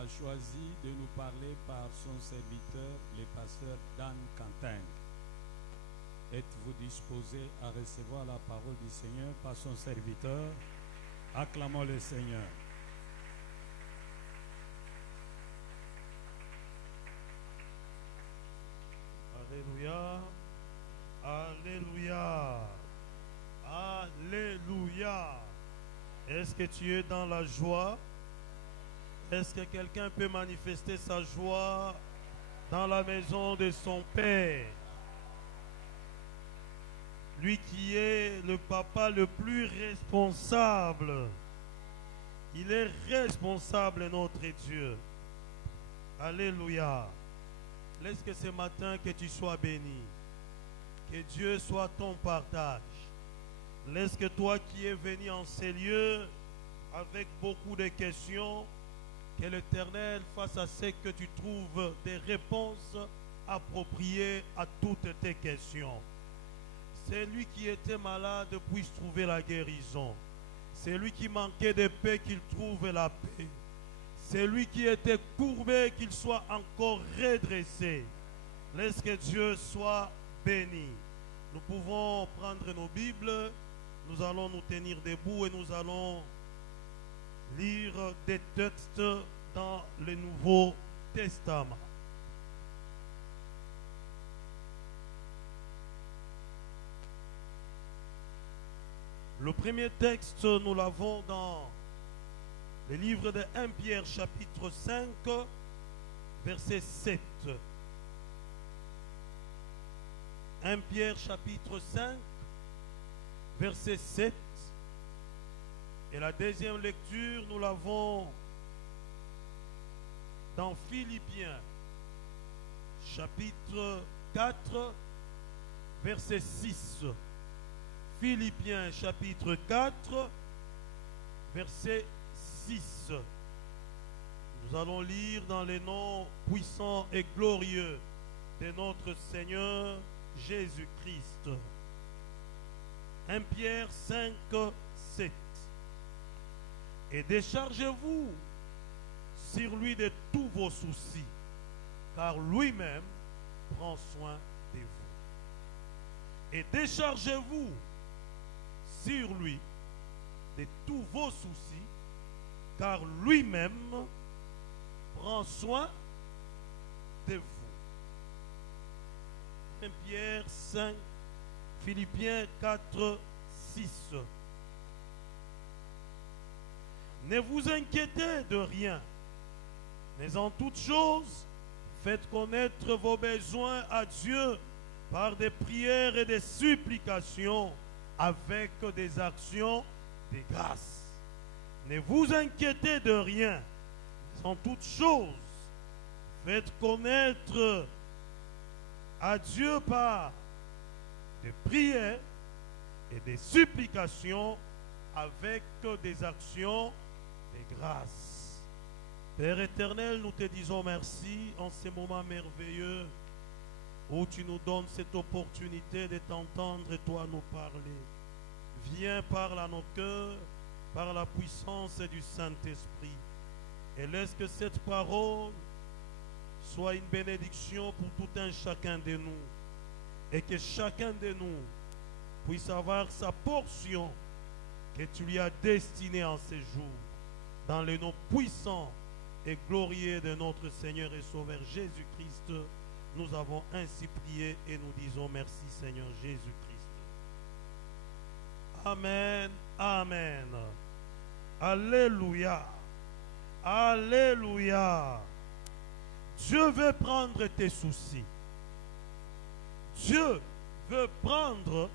a choisi de nous parler par son serviteur, le pasteur Dan Quentin. Êtes-vous disposé à recevoir la parole du Seigneur par son serviteur? Acclamons le Seigneur. Alléluia. Alléluia. Alléluia. Est-ce que tu es dans la joie? Est-ce que quelqu'un peut manifester sa joie dans la maison de son Père? Lui qui est le papa le plus responsable. Il est responsable, notre Dieu. Alléluia. Laisse que ce matin que tu sois béni. Que Dieu soit ton partage. Laisse que toi qui es venu en ces lieux avec beaucoup de questions, que l'Éternel fasse à ce que tu trouves des réponses appropriées à toutes tes questions. C'est lui qui était malade puisse trouver la guérison. C'est lui qui manquait de paix qu'il trouve la paix. C'est lui qui était courbé qu'il soit encore redressé. Laisse que Dieu soit béni. Nous pouvons prendre nos Bibles. Nous allons nous tenir debout et nous allons lire des textes dans le Nouveau Testament. Le premier texte, nous l'avons dans le livre de 1 Pierre chapitre 5, verset 7. 1 Pierre chapitre 5, verset 7. Et la deuxième lecture, nous l'avons dans Philippiens chapitre 4, verset 6. Philippiens chapitre 4, verset 6. Nous allons lire dans les noms puissants et glorieux de notre Seigneur Jésus-Christ. 1 Pierre 5, 7. Et déchargez-vous sur lui de tous vos soucis, car lui-même prend soin de vous. Et déchargez-vous sur lui de tous vos soucis, car lui-même prend soin de vous. 1 Pierre 5, Philippiens 4, 6. Ne vous inquiétez de rien, mais en toutes choses, faites connaître vos besoins à Dieu par des prières et des supplications avec des actions de grâce. Ne vous inquiétez de rien, mais en toutes choses, faites connaître à Dieu par des prières et des supplications avec des actions de grâce. Père éternel, nous te disons merci en ces moments merveilleux où tu nous donnes cette opportunité de t'entendre et toi nous parler. Viens, parle à nos cœurs par la puissance du Saint-Esprit et laisse que cette parole soit une bénédiction pour tout un chacun de nous et que chacun de nous puisse avoir sa portion que tu lui as destinée en ces jours. Dans le nom puissant et glorieux de notre Seigneur et Sauveur Jésus-Christ, nous avons ainsi prié et nous disons merci Seigneur Jésus-Christ. Amen, amen. Alléluia, alléluia. Dieu veut prendre tes soucis. Dieu veut prendre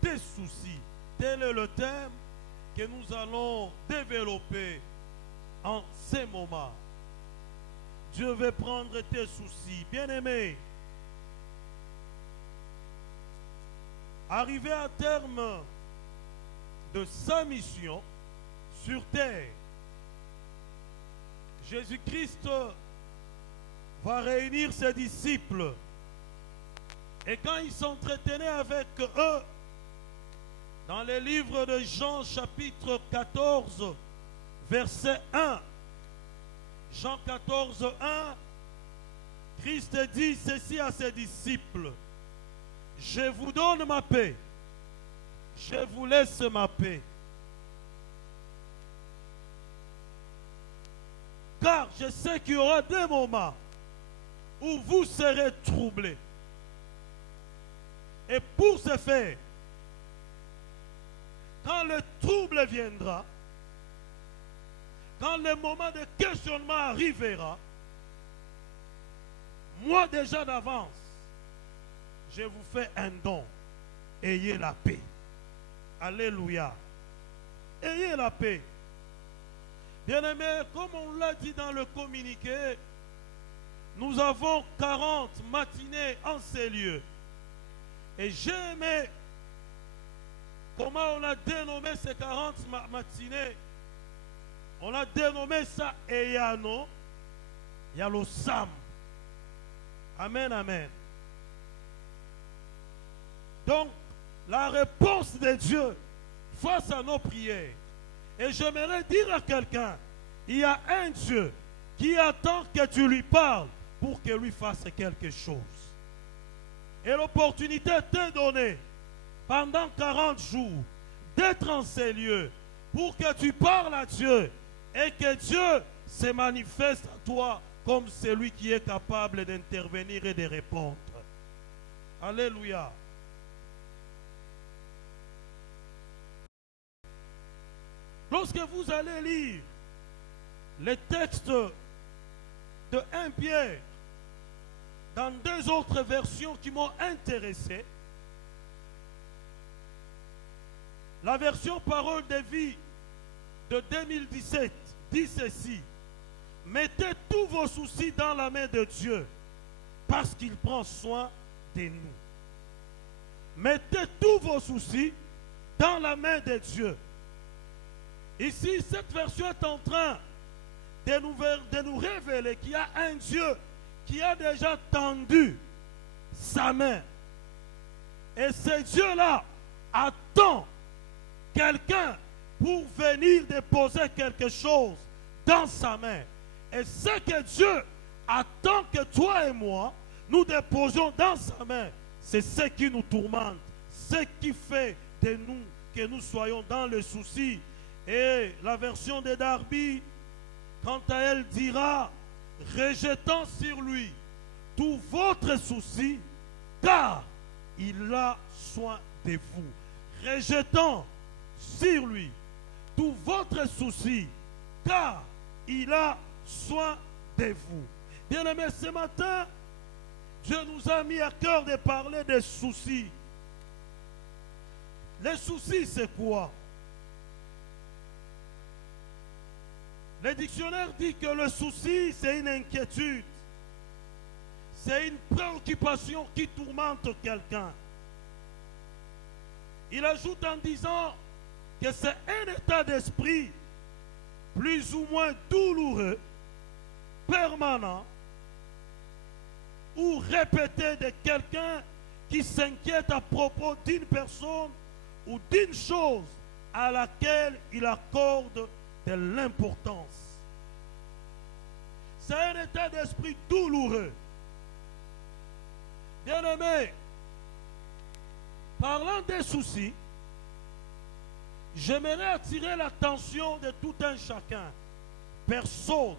tes soucis. Tel est le thème que nous allons développer en ces moments. Dieu veut prendre tes soucis. Bien-aimé, arrivé à terme de sa mission sur terre, Jésus-Christ va réunir ses disciples. Et quand il s'entretenait avec eux, dans le livre de Jean chapitre 14, verset 1, Jean 14, 1, Christ dit ceci à ses disciples. Je vous donne ma paix. Je vous laisse ma paix. Car je sais qu'il y aura des moments où vous serez troublés. Et pour ce faire, quand le trouble viendra, quand le moment de questionnement arrivera, moi déjà d'avance, je vous fais un don. Ayez la paix. Alléluia. Ayez la paix. Bien-aimés, comme on l'a dit dans le communiqué, nous avons 40 matinées en ces lieux. Et j'ai aimé comment on a dénommé ces 40 matinées. On a dénommé ça Eyano Yalosam. Amen, amen. Donc, la réponse de Dieu face à nos prières. Et j'aimerais dire à quelqu'un, il y a un Dieu qui attend que tu lui parles pour que lui fasse quelque chose. Et l'opportunité t'est donnée pendant 40 jours d'être en ces lieux pour que tu parles à Dieu et que Dieu se manifeste à toi comme celui qui est capable d'intervenir et de répondre. Alléluia. Lorsque vous allez lire les textes de 1 Pierre dans 2 autres versions qui m'ont intéressé, la version Parole de vie de 2017 dit ceci: mettez tous vos soucis dans la main de Dieu parce qu'il prend soin de nous. Mettez tous vos soucis dans la main de Dieu. Ici, cette version est en train de nous révéler qu'il y a un Dieu qui a déjà tendu sa main. Et ce Dieu-là attend quelqu'un pour venir déposer quelque chose dans sa main. Et ce que Dieu attend que toi et moi, nous déposions dans sa main, c'est ce qui nous tourmente, ce qui fait de nous que nous soyons dans le souci. Et la version de Darby, quant à elle, dira: rejetant sur lui tout votre souci, car il a soin de vous. Rejetant sur lui tout votre souci, car il a soin de vous. Bien-aimés, ce matin, Dieu nous a mis à cœur de parler des soucis. Les soucis, c'est quoi? Le dictionnaire dit que le souci, c'est une inquiétude. C'est une préoccupation qui tourmente quelqu'un. Il ajoute en disant que c'est un état d'esprit plus ou moins douloureux, permanent, ou répété de quelqu'un qui s'inquiète à propos d'une personne ou d'une chose à laquelle il accorde de l'importance. C'est un état d'esprit douloureux. Bien-aimé, parlant des soucis, j'aimerais attirer l'attention de tout un chacun. Personne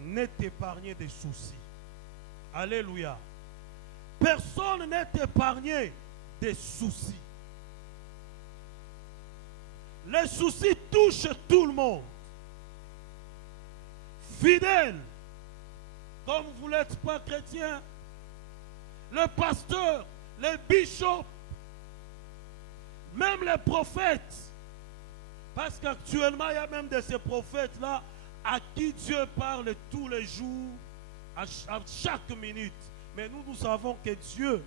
n'est épargné des soucis. Alléluia. Personne n'est épargné des soucis. Les soucis touchent tout le monde. Fidèle, comme vous n'êtes pas chrétien, le pasteur, les bishops, même les prophètes. Parce qu'actuellement, il y a même de ces prophètes-là à qui Dieu parle tous les jours, à chaque minute. Mais nous savons que Dieu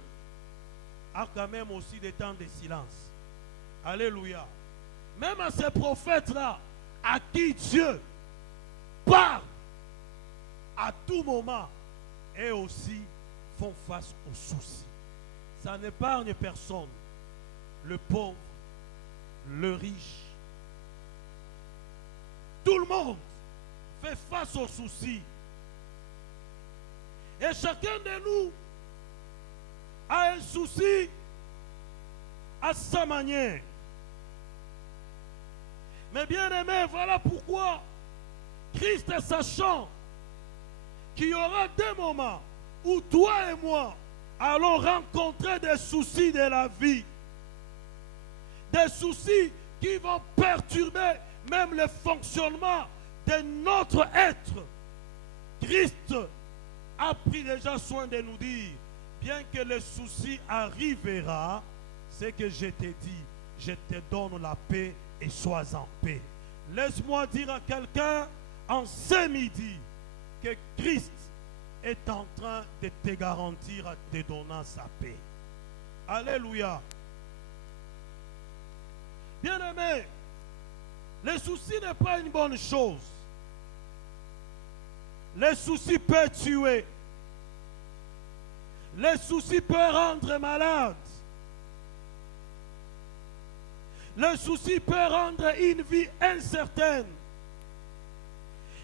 a quand même aussi des temps de silence. Alléluia. Même à ces prophètes-là, à qui Dieu parle à tout moment, et aussi font face aux soucis. Ça n'épargne personne. Le pauvre, le riche. Tout le monde fait face aux soucis Et chacun de nous a un souci à sa manière. Mais bien aimé, voilà pourquoi Christ, sachant qu'il y aura des moments où toi et moi allons rencontrer des soucis de la vie, des soucis qui vont perturber même le fonctionnement de notre être. Christ a pris déjà soin de nous dire, bien que le souci arrivera, c'est que je t'ai dit, je te donne la paix et sois en paix. Laisse-moi dire à quelqu'un en ce midi que Christ est en train de te garantir en te donnant sa paix. Alléluia. Bien-aimé, le souci n'est pas une bonne chose. Le souci peut tuer. Le souci peut rendre malade. Le souci peut rendre une vie incertaine.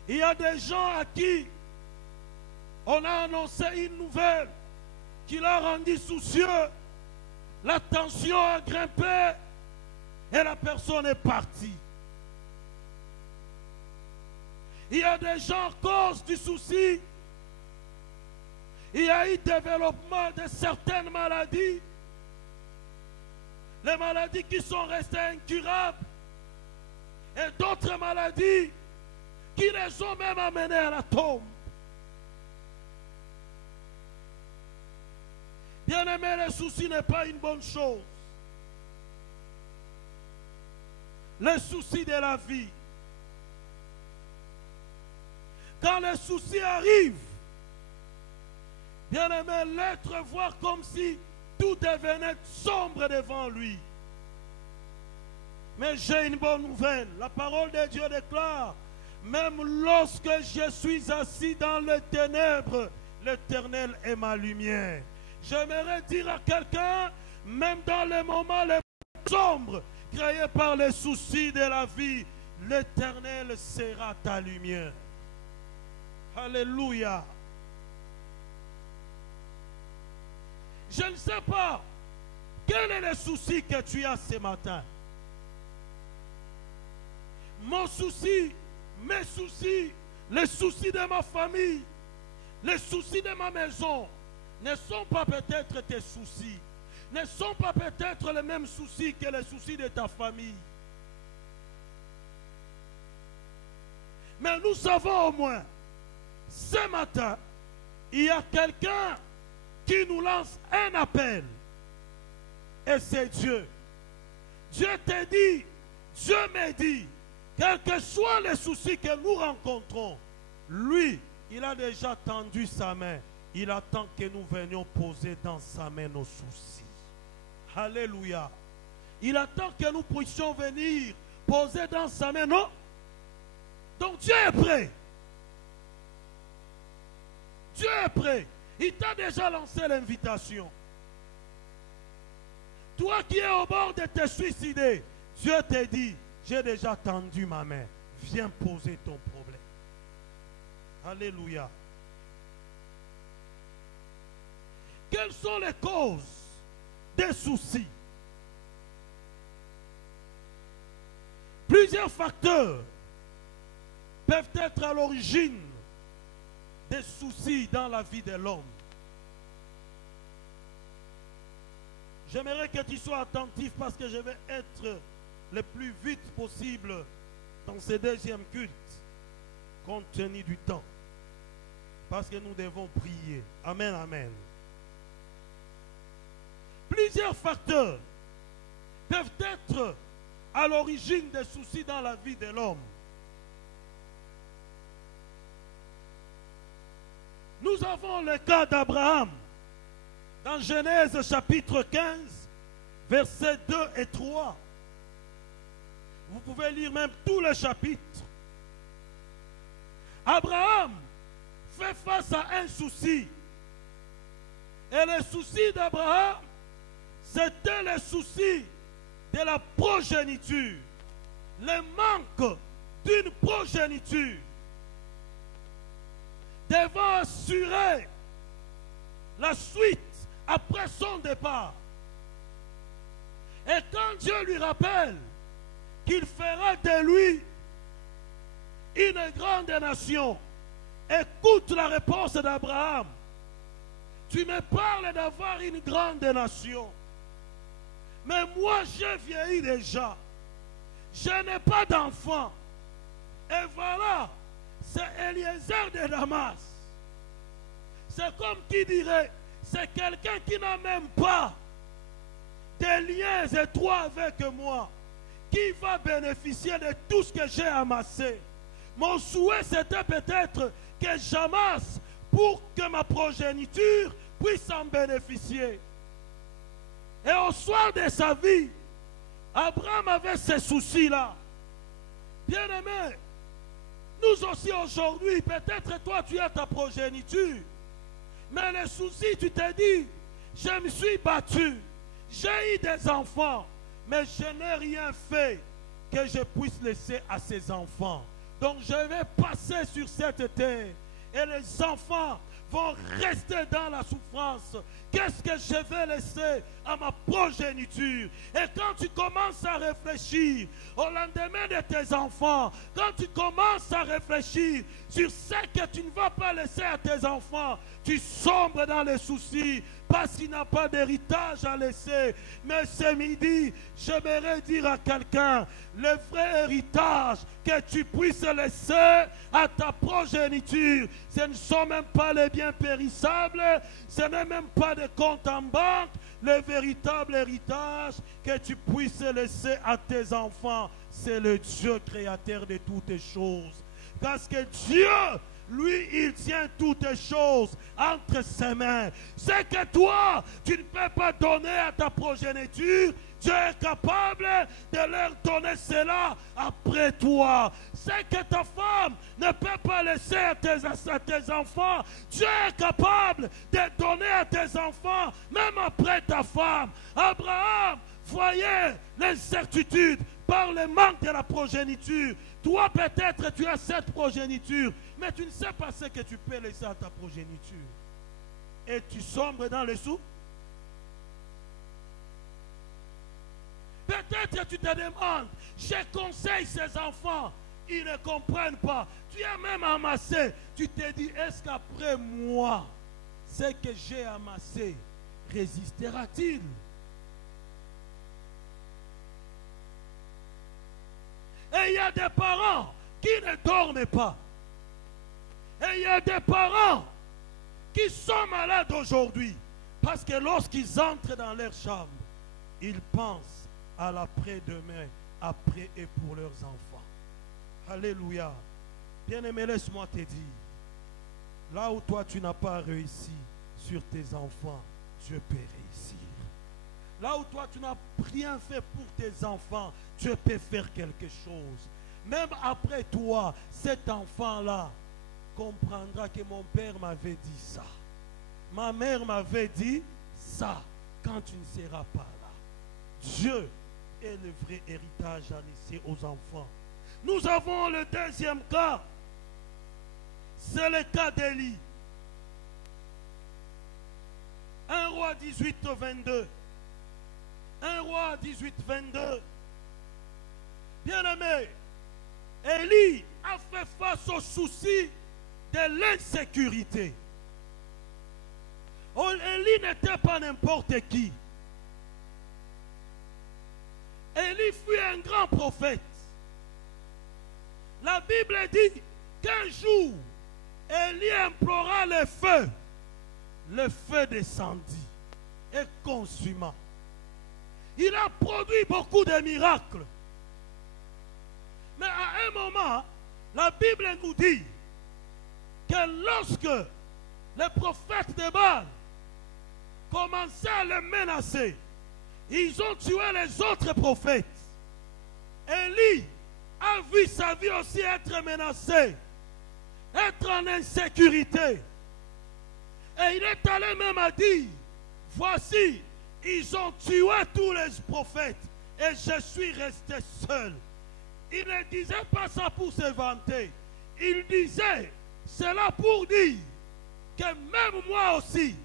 Il y a des gens à qui on a annoncé une nouvelle qui l'a rendu soucieux. La tension a grimpé et la personne est partie. Il y a des gens à cause du souci. Il y a eu développement de certaines maladies. Les maladies qui sont restées incurables. Et d'autres maladies qui les ont même amenées à la tombe. Bien-aimé, le souci n'est pas une bonne chose. Le souci de la vie. Quand le souci arrive, bien-aimé, l'être voit comme si tout devenait sombre devant lui. Mais j'ai une bonne nouvelle. La parole de Dieu déclare, même lorsque je suis assis dans les ténèbres, l'Éternel est ma lumière. J'aimerais dire à quelqu'un, même dans les moments les plus sombres, créés par les soucis de la vie, l'Éternel sera ta lumière. Alléluia. Je ne sais pas quel est le souci que tu as ce matin. Mon souci, mes soucis, les soucis de ma famille, les soucis de ma maison ne sont pas peut-être tes soucis, ne sont pas peut-être les mêmes soucis que les soucis de ta famille. Mais nous savons au moins, ce matin, il y a quelqu'un qui nous lance un appel. Et c'est Dieu. Dieu te dit, Dieu me dit, quels que soient les soucis que nous rencontrons, lui, il a déjà tendu sa main. Il attend que nous venions poser dans sa main nos soucis. Alléluia. Il attend que nous puissions venir poser dans sa main, non? Donc Dieu est prêt. Dieu est prêt. Il t'a déjà lancé l'invitation. Toi qui es au bord de te suicider, Dieu te dit, j'ai déjà tendu ma main. Viens poser ton problème. Alléluia. Quelles sont les causes des soucis? Plusieurs facteurs peuvent être à l'origine des soucis dans la vie de l'homme. J'aimerais que tu sois attentif parce que je vais être le plus vite possible dans ce deuxième culte, compte tenu du temps. Parce que nous devons prier. Amen, amen. Plusieurs facteurs peuvent être à l'origine des soucis dans la vie de l'homme. Nous avons le cas d'Abraham dans Genèse chapitre 15, versets 2 et 3. Vous pouvez lire même tout le chapitre. Abraham fait face à un souci. Et le souci d'Abraham, c'était le souci de la progéniture. Le manque d'une progéniture devant assurer la suite après son départ. Et quand Dieu lui rappelle qu'il fera de lui une grande nation, écoute la réponse d'Abraham. Tu me parles d'avoir une grande nation. Mais moi, j'ai vieilli déjà. Je n'ai pas d'enfant. Et voilà, c'est Eliezer de Damas. C'est comme qui dirait, c'est quelqu'un qui n'a même pas des liens étroits avec moi, qui va bénéficier de tout ce que j'ai amassé. Mon souhait, c'était peut-être que j'amasse pour que ma progéniture puisse en bénéficier. Et au soir de sa vie, Abraham avait ces soucis-là. Bien-aimé, nous aussi aujourd'hui, peut-être toi tu as ta progéniture, mais les soucis, tu t'es dit, je me suis battu, j'ai eu des enfants, mais je n'ai rien fait que je puisse laisser à ces enfants. Donc je vais passer sur cette terre et les enfants vont rester dans la souffrance. Qu'est-ce que je vais laisser à ma progéniture? Et quand tu commences à réfléchir au lendemain de tes enfants, quand tu commences à réfléchir sur ce que tu ne vas pas laisser à tes enfants, tu sombres dans les soucis parce qu'il n'a pas d'héritage à laisser. Mais ce midi, j'aimerais dire à quelqu'un, le vrai héritage que tu puisses laisser à ta progéniture, ce ne sont même pas les biens périssables, ce n'est même pas des comptes en banque. Le véritable héritage que tu puisses laisser à tes enfants, c'est le Dieu créateur de toutes choses. Parce que Dieu, lui, il tient toutes choses entre ses mains. C'est que toi, tu ne peux pas donner à ta progéniture. Dieu est capable de leur donner cela après toi. C'est que ta femme ne peut pas laisser à tes enfants. Dieu est capable de donner à tes enfants, même après ta femme. Abraham voyait l'incertitude par le manque de la progéniture. Toi, peut-être, tu as cette progéniture, mais tu ne sais pas ce que tu peux laisser à ta progéniture. Et tu sombres dans les sous. Peut-être tu te demandes, je conseille ces enfants, ils ne comprennent pas. Tu as même amassé. Tu te dis, est-ce qu'après moi, ce que j'ai amassé résistera-t-il? Et il y a des parents qui ne dorment pas. Et il y a des parents qui sont malades aujourd'hui. Parce que lorsqu'ils entrent dans leur chambre, ils pensent à l'après-demain, après et pour leurs enfants. Alléluia. Bien-aimé, laisse-moi te dire, là où toi tu n'as pas réussi sur tes enfants, Dieu peut réussir. Là où toi tu n'as rien fait pour tes enfants, Dieu peut faire quelque chose. Même après toi, cet enfant-là comprendra que mon père m'avait dit ça. Ma mère m'avait dit ça quand tu ne seras pas là. Dieu est le vrai héritage à laisser aux enfants. Nous avons le deuxième cas. C'est le cas d'Élie. 1 roi 18, 22. 1 roi 18, 22. Bien-aimé, Élie a fait face au souci de l'insécurité. Élie n'était pas n'importe qui. Élie fut un grand prophète. La Bible dit qu'un jour, Élie implora le feu. Le feu descendit et consuma. Il a produit beaucoup de miracles. Mais à un moment, la Bible nous dit que lorsque les prophètes de Baal commençaient à le menacer, ils ont tué les autres prophètes. Élie a vu sa vie aussi être menacée, être en insécurité. Et il est allé même à dire, voici, ils ont tué tous les prophètes et je suis resté seul. Il ne disait pas ça pour se vanter. Il disait cela pour dire que même moi aussi,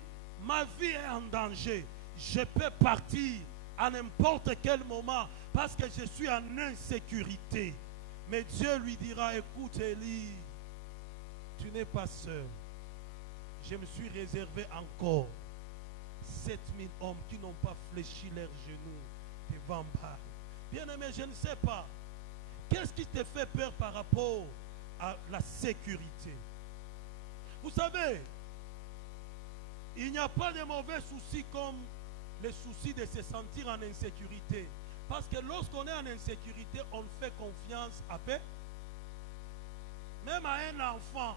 ma vie est en danger. Je peux partir à n'importe quel moment parce que je suis en insécurité. Mais Dieu lui dira, écoute Élie, tu n'es pas seul. Je me suis réservé encore 7000 hommes qui n'ont pas fléchi leurs genoux devant Baal. Bien-aimé, je ne sais pas. Qu'est-ce qui te fait peur par rapport à la sécurité? Vous savez, il n'y a pas de mauvais soucis comme le souci de se sentir en insécurité. Parce que lorsqu'on est en insécurité, on fait confiance à paix. Même à un enfant,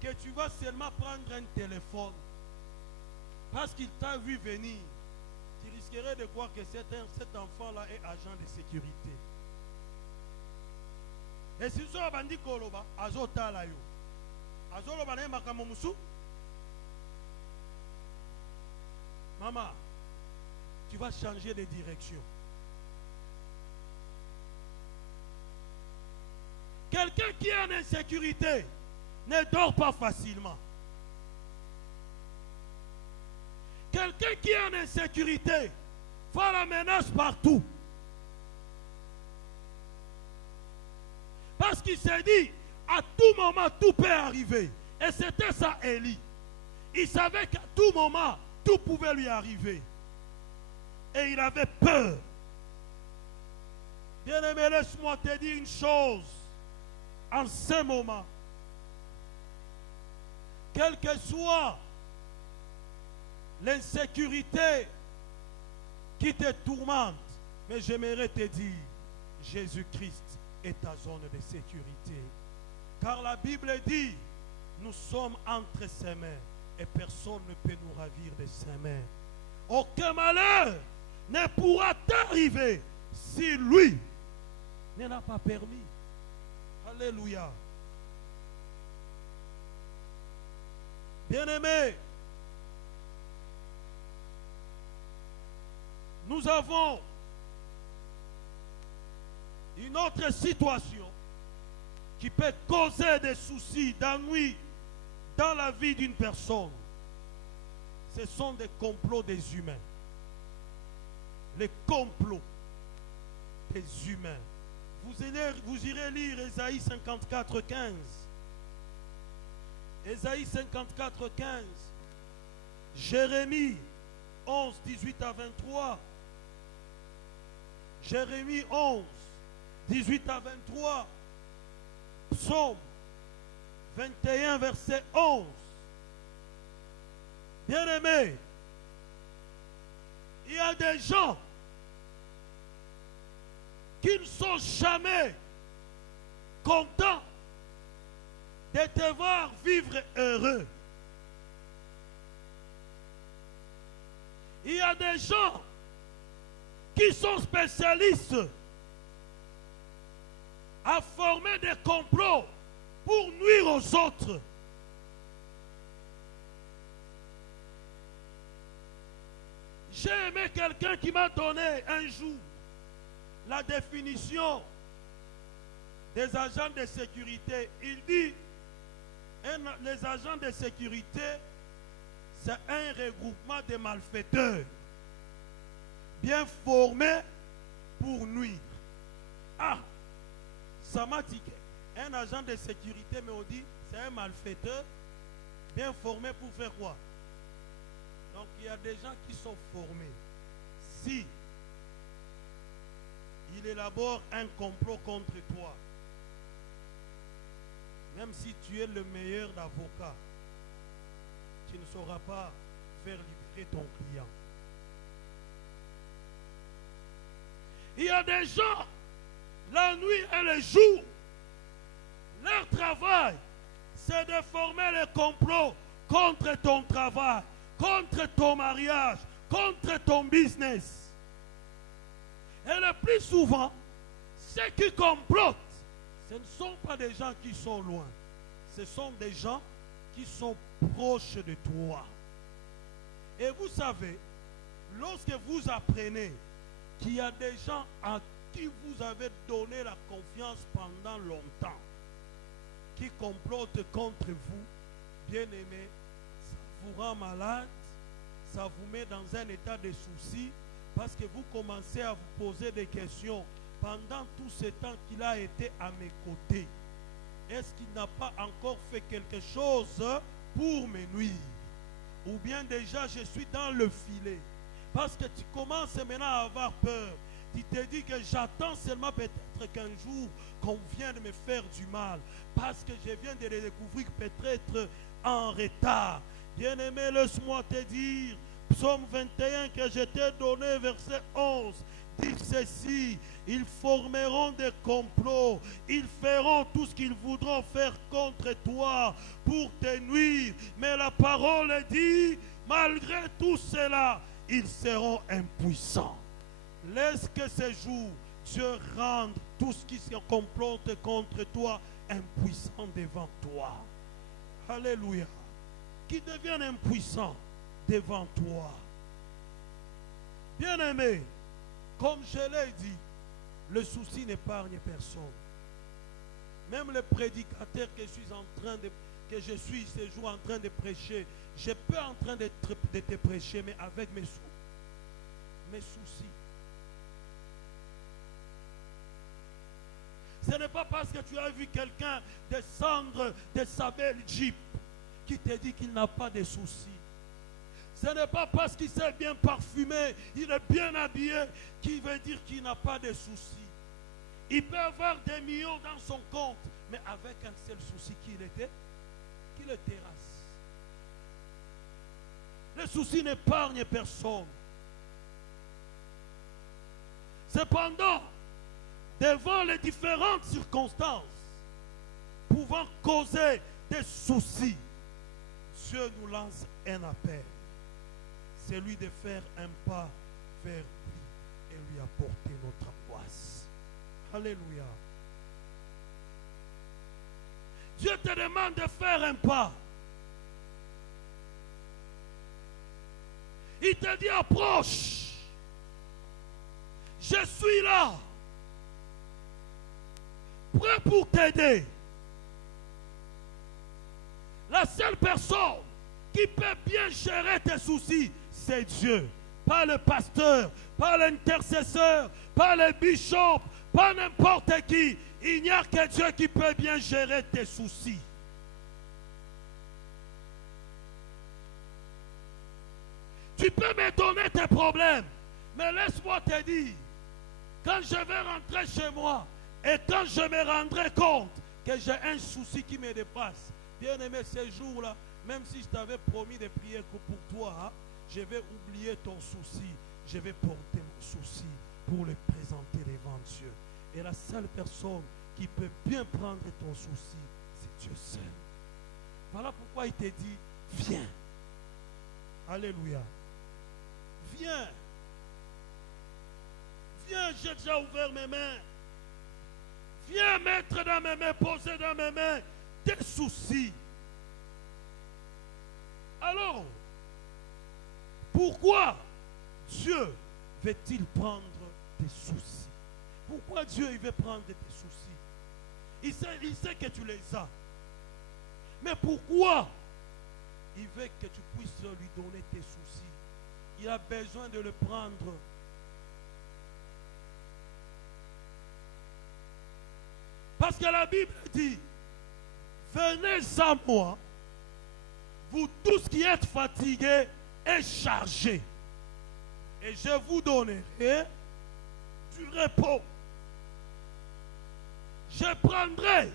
que tu vas seulement prendre un téléphone, parce qu'il t'a vu venir, tu risquerais de croire que cet enfant-là est agent de sécurité. Et si tu as dit Koloba, Azotala yo. Azoloba ne makamomusu. Maman, tu vas changer de direction. Quelqu'un qui est en insécurité ne dort pas facilement. Quelqu'un qui est en insécurité fait la menace partout. Parce qu'il s'est dit, à tout moment, tout peut arriver. Et c'était ça, Élie. Il savait qu'à tout moment, tout pouvait lui arriver. Et il avait peur. Bien-aimé, laisse-moi te dire une chose. En ce moment, quelle que soit l'insécurité qui te tourmente, mais j'aimerais te dire, Jésus-Christ est ta zone de sécurité. Car la Bible dit, nous sommes entre ses mains et personne ne peut nous ravir de ses mains. Aucun malheur ne pourra t'arriver si lui ne l'a pas permis. Alléluia. Bien-aimés, nous avons une autre situation qui peut causer des soucis, d'ennui dans la vie d'une personne. Ce sont des complots des humains. Les complots des humains. Vous irez lire Ésaïe 54, 15. Ésaïe 54, 15. Jérémie 11, 18 à 23. Jérémie 11, 18 à 23. Psaume 21, verset 11. Bien-aimés, il y a des gens qui ne sont jamais contents de te voir vivre heureux. Il y a des gens qui sont spécialistes à former des complots pour nuire aux autres. J'ai aimé quelqu'un qui m'a donné un jour la définition des agents de sécurité. Il dit, les agents de sécurité, c'est un regroupement de malfaiteurs bien formés pour nuire. Ah, ça m'a tiqué. Un agent de sécurité, mais on dit, c'est un malfaiteur bien formé pour faire quoi? Donc il y a des gens qui sont formés. Si il élabore un complot contre toi, même si tu es le meilleur d'avocats, tu ne sauras pas faire libérer ton client. Il y a des gens, la nuit et le jour, leur travail, c'est de former le complot contre ton travail, contre ton mariage, contre ton business. Et le plus souvent, ceux qui complotent, ce ne sont pas des gens qui sont loin. Ce sont des gens qui sont proches de toi. Et vous savez, lorsque vous apprenez qu'il y a des gens à qui vous avez donné la confiance pendant longtemps, qui complotent contre vous, bien-aimés, ça vous rend malade ça vous met dans un état de souci parce que vous commencez à vous poser des questions. Pendant tout ce temps qu'il a été à mes côtés, est-ce qu'il n'a pas encore fait quelque chose pour me nuire? Ou bien déjà je suis dans le filet? Parce que tu commences maintenant à avoir peur. Tu te dis que j'attends seulement peut-être qu'un jour qu'on vienne me faire du mal. Parce que je viens de le découvrir peut-être en retard. Bien-aimé, laisse-moi te dire, Psaume 21 que je t'ai donné, verset 11, dit ceci: ils formeront des complots, ils feront tout ce qu'ils voudront faire contre toi pour te nuire. Mais la parole dit, malgré tout cela, ils seront impuissants. Laisse que ce jour, Dieu rende tout ce qui se complote contre toi impuissant devant toi. Alléluia. Qui deviennent impuissants devant toi. Bien-aimé, comme je l'ai dit, le souci n'épargne personne. Même le prédicateur que je suis ce jour en train de prêcher, je peux en train de te prêcher, mais avec mes soucis. Ce n'est pas parce que tu as vu quelqu'un descendre de sa belle Jeep qui te dit qu'il n'a pas de soucis. Ce n'est pas parce qu'il s'est bien parfumé, il est bien habillé, qui veut dire qu'il n'a pas de soucis. Il peut avoir des millions dans son compte, mais avec un seul souci qui le terrasse. Le souci n'épargne personne. Cependant, devant les différentes circonstances pouvant causer des soucis, Dieu nous lance un appel. C'est lui de faire un pas vers lui et lui apporter notre angoisse. Alléluia. Dieu te demande de faire un pas. Il te dit approche. Je suis là. Prêt pour t'aider. La seule personne qui peut bien gérer tes soucis, c'est Dieu. Pas le pasteur, pas l'intercesseur, pas le bishop, pas n'importe qui. Il n'y a que Dieu qui peut bien gérer tes soucis. Tu peux me donner tes problèmes, mais laisse-moi te dire, quand je vais rentrer chez moi et quand je me rendrai compte que j'ai un souci qui me dépasse, bien aimé, ces jours-là, même si je t'avais promis de prier pour toi, hein, je vais oublier ton souci. Je vais porter mon souci pour le présenter devant Dieu. Et la seule personne qui peut bien prendre ton souci, c'est Dieu seul. Voilà pourquoi il te dit, viens. Alléluia. Viens. Viens, j'ai déjà ouvert mes mains. Viens mettre dans mes mains, poser dans mes mains tes soucis. Alors, pourquoi Dieu veut-il prendre tes soucis? Pourquoi Dieu il veut prendre tes soucis? Il sait que tu les as. Mais pourquoi il veut que tu puisses lui donner tes soucis? Il a besoin de le prendre. Parce que la Bible dit, venez à moi, vous tous qui êtes fatigués et chargés, et je vous donnerai du repos. Je prendrai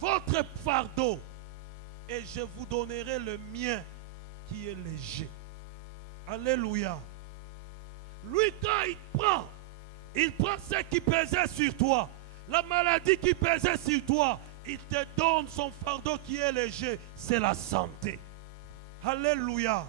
votre fardeau et je vous donnerai le mien qui est léger. Alléluia. Lui, quand il prend ce qui pesait sur toi, la maladie qui pesait sur toi, il te donne son fardeau qui est léger, c'est la santé. Alléluia.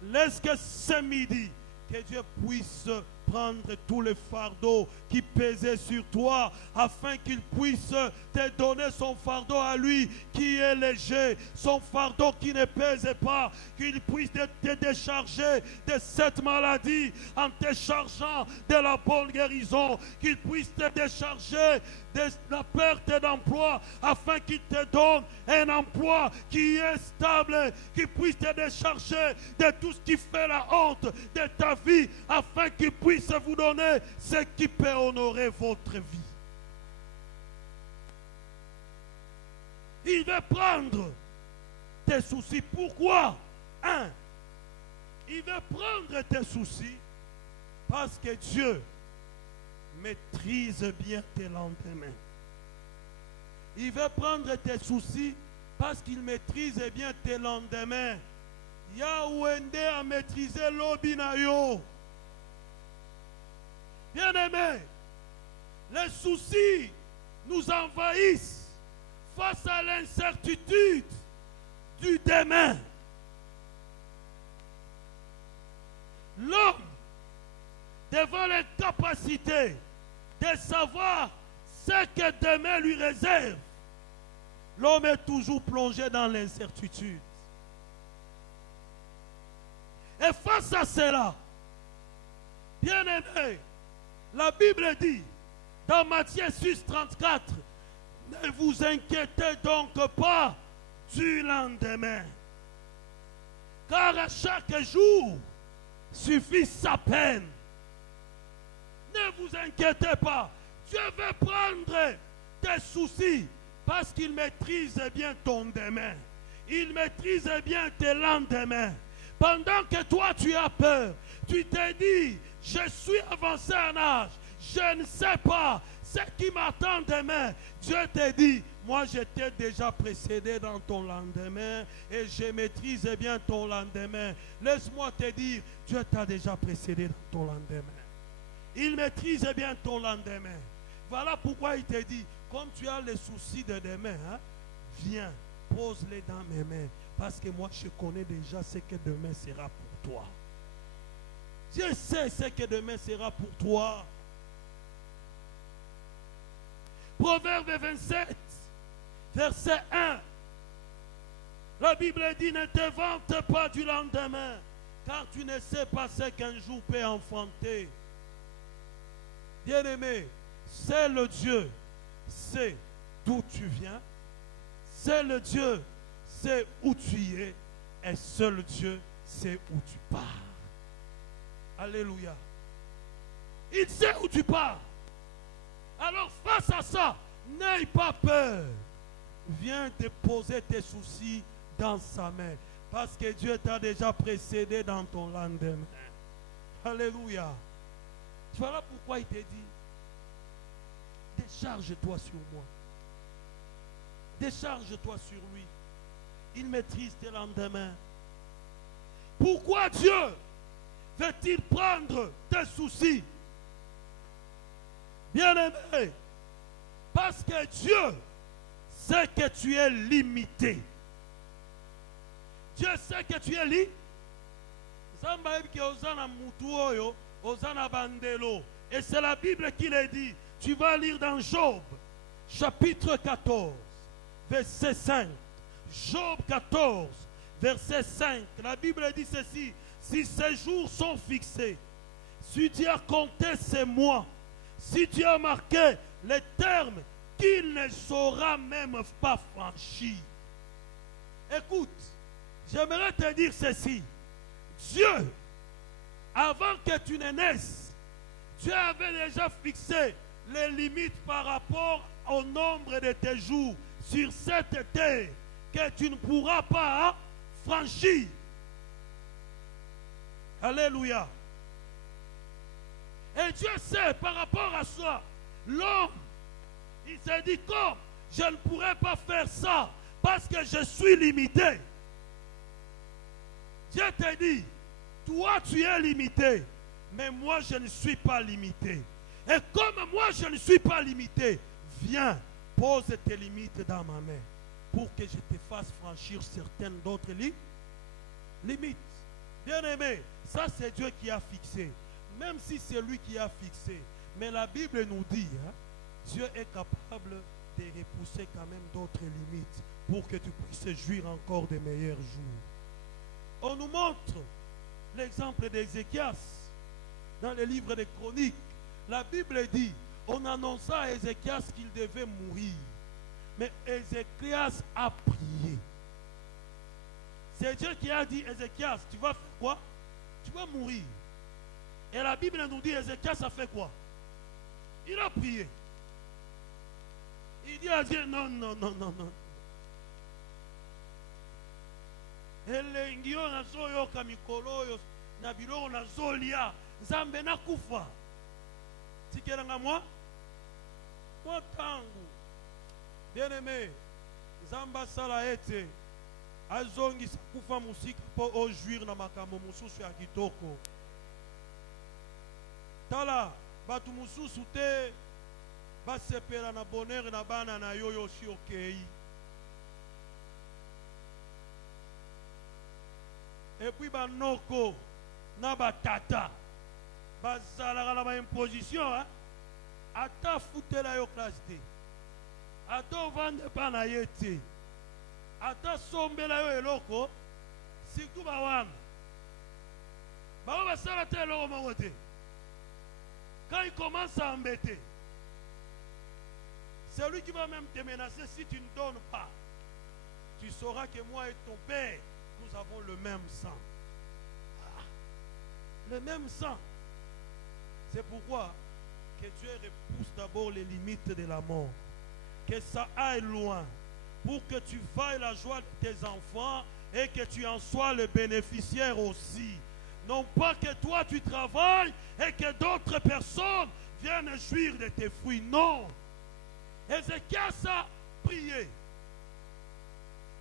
Laisse que ce midi, que Dieu puisse prendre tous les fardeaux qui pesaient sur toi, afin qu'il puisse te donner son fardeau à lui qui est léger, son fardeau qui ne pèse pas, qu'il puisse te décharger de cette maladie en te chargeant de la bonne guérison, qu'il puisse te décharger de la perte d'emploi afin qu'il te donne un emploi qui est stable, qu'il puisse te décharger de tout ce qui fait la honte de ta vie afin qu'il puisse vous donner ce qui peut honorer votre vie. Il veut prendre tes soucis. Pourquoi? Il veut prendre tes soucis parce que Dieu maîtrise bien tes lendemains. Il veut prendre tes soucis parce qu'il maîtrise bien tes lendemains. Yahweh a maîtrisé l'obinayo. Bien-aimés, les soucis nous envahissent face à l'incertitude du demain. L'homme, devant l'incapacité de savoir ce que demain lui réserve, l'homme est toujours plongé dans l'incertitude. Et face à cela, bien-aimé, la Bible dit dans Matthieu 6, 34, ne vous inquiétez donc pas du lendemain, car à chaque jour suffit sa peine. Ne vous inquiétez pas. Dieu veut prendre tes soucis parce qu'il maîtrise bien ton demain. Il maîtrise bien tes lendemains. Pendant que toi tu as peur, tu te dis, je suis avancé en âge, je ne sais pas ce qui m'attend demain. Dieu te dit, moi je t'ai déjà précédé dans ton lendemain et je maîtrise bien ton lendemain. Laisse-moi te dire, Dieu t'a déjà précédé dans ton lendemain. Il maîtrise bien ton lendemain. Voilà pourquoi il te dit, comme tu as les soucis de demain, viens, pose-les dans mes mains. Parce que moi, je connais déjà ce que demain sera pour toi. Je sais ce que demain sera pour toi. Proverbe 27, verset 1. La Bible dit, ne te vante pas du lendemain, car tu ne sais pas ce qu'un jour peut enfanter. Bien-aimé, c'est le Dieu, c'est d'où tu viens, c'est le Dieu, c'est où tu es, et seul Dieu, c'est où tu pars. Alléluia. Il sait où tu pars. Alors face à ça, n'aie pas peur. Viens déposer tes soucis dans sa main, parce que Dieu t'a déjà précédé dans ton lendemain. Alléluia. Voilà pourquoi il te dit, décharge-toi sur moi. Décharge-toi sur lui. Il maîtrise tes lendemains. Pourquoi Dieu veut-il prendre tes soucis? Bien-aimé, parce que Dieu sait que tu es limité. Dieu sait que tu es limité. Et c'est la Bible qui le dit. Tu vas lire dans Job, chapitre 14, verset 5. Job 14, verset 5. La Bible dit ceci. Si ces jours sont fixés, si tu as compté ces mois, si tu as marqué les termes qu'il ne saura même pas franchir. Écoute, j'aimerais te dire ceci. Dieu, avant que tu ne naisses, Dieu avait déjà fixé les limites par rapport au nombre de tes jours sur cette terre que tu ne pourras pas franchir. Alléluia. Et Dieu sait par rapport à ça, l'homme, il s'est dit, comme je ne pourrais pas faire ça parce que je suis limité. Dieu te dit, toi tu es limité, mais moi je ne suis pas limité. Et comme moi je ne suis pas limité, viens, pose tes limites dans ma main pour que je te fasse franchir certaines d'autres limites. Bien-aimé, ça c'est Dieu qui a fixé. même si c'est lui qui a fixé. Mais la Bible nous dit, hein, Dieu est capable de repousser quand même d'autres limites pour que tu puisses jouir encore de meilleurs jours. On nous montre l'exemple d'Ézéchias dans le livre des Chroniques. La Bible dit, on annonça à Ézéchias qu'il devait mourir. Mais Ézéchias a prié. C'est Dieu qui a dit, Ézéchias, tu vas faire quoi? Tu vas mourir. Et la Bible nous dit, Ézéchias a fait quoi? Il a prié. Il dit à Dieu, non, non, non, non, non. Elengio nazo yoka mikolo yo na biloko nazolia nzambe nakufa tikelanga moi tangu bien-aimé nzamba sala ete azongisa kufa musika po ojuir na makambo mususu ya kitoko tala batu mususu te basepela na bonheur na bana na yo yosi okei. Et puis banoko na batata bazalaka na ba imposition hein ata futela yo classe te ata vande bana yete ata sombela yo eloko surtout bawana basala te eloko moko te. Quand il commence à embêter, c'est lui qui va même te menacer. Si tu ne donnes pas, tu sauras que moi et ton père, nous avons le même sang. Ah, le même sang. C'est pourquoi que Dieu repousse d'abord les limites de la mort. Que ça aille loin. Pour que tu failles la joie de tes enfants et que tu en sois le bénéficiaire aussi. Non pas que toi tu travailles et que d'autres personnes viennent jouir de tes fruits. Non. Ézéchias a prié.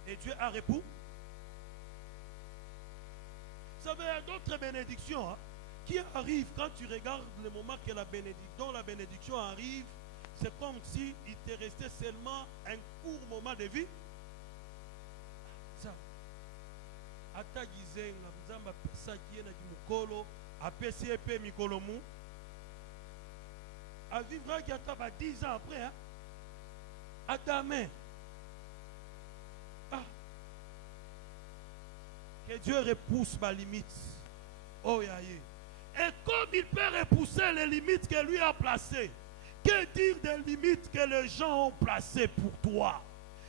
Et Dieu a répondu. Vous savez, il y a d'autres bénédictions hein, qui arrivent quand tu regardes le moment que dont la bénédiction arrive. C'est comme si il te restait seulement un court moment de vie. Ça. Atagizenga mzamba pesa kiena kimukolo apesi epe mikolo mu a vivra qui ataba 10 ans après hein Adamé ah. Que Dieu repousse ma limite oh yaye et comme il peut repousser les limites que lui a placées, que dire des limites que les gens ont placées pour toi?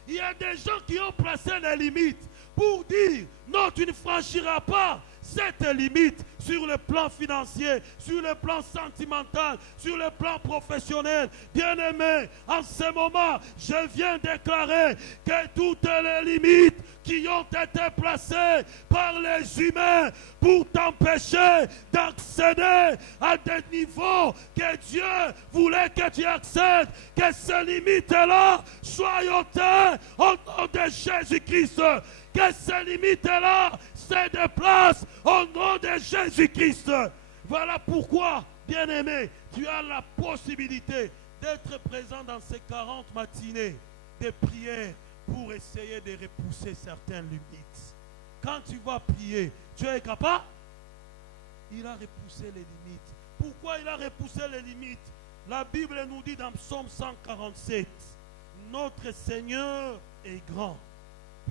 Il y a des gens qui ont placé les limites pour dire non, tu ne franchiras pas cette limite sur le plan financier, sur le plan sentimental, sur le plan professionnel. Bien-aimé, en ce moment, je viens déclarer que toutes les limites qui ont été placées par les humains pour t'empêcher d'accéder à des niveaux que Dieu voulait que tu accèdes, que ces limites-là soient ôtées au nom de Jésus-Christ. Que ces limites-là se déplacent au nom de Jésus-Christ. Voilà pourquoi, bien-aimé, tu as la possibilité d'être présent dans ces 40 matinées de prière pour essayer de repousser certaines limites. Quand tu vas prier, tu es capable? Il a repoussé les limites. Pourquoi il a repoussé les limites? La Bible nous dit dans Psaume 147, notre Seigneur est grand,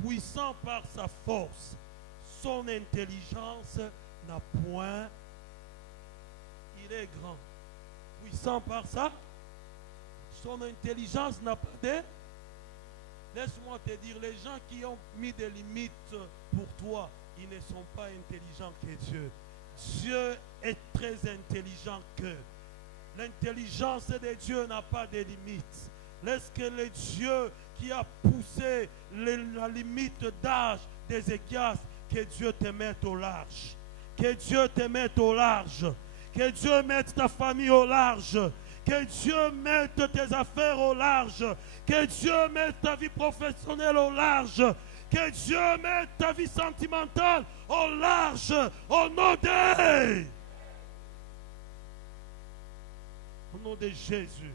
puissant par sa force. Son intelligence n'a point. Il est grand, puissant par ça. Son intelligence n'a pas de. Laisse-moi te dire, les gens qui ont mis des limites pour toi, ils ne sont pas intelligents que Dieu. Dieu est très intelligent que. L'intelligence de Dieu n'a pas de limites. Laisse que le Dieu qui a poussé la limite d'âge d'Ézéchias, que Dieu te mette au large. Que Dieu te mette au large. Que Dieu mette ta famille au large. Que Dieu mette tes affaires au large. Que Dieu mette ta vie professionnelle au large. Que Dieu mette ta vie sentimentale au large. Au nom de... Au nom de Jésus.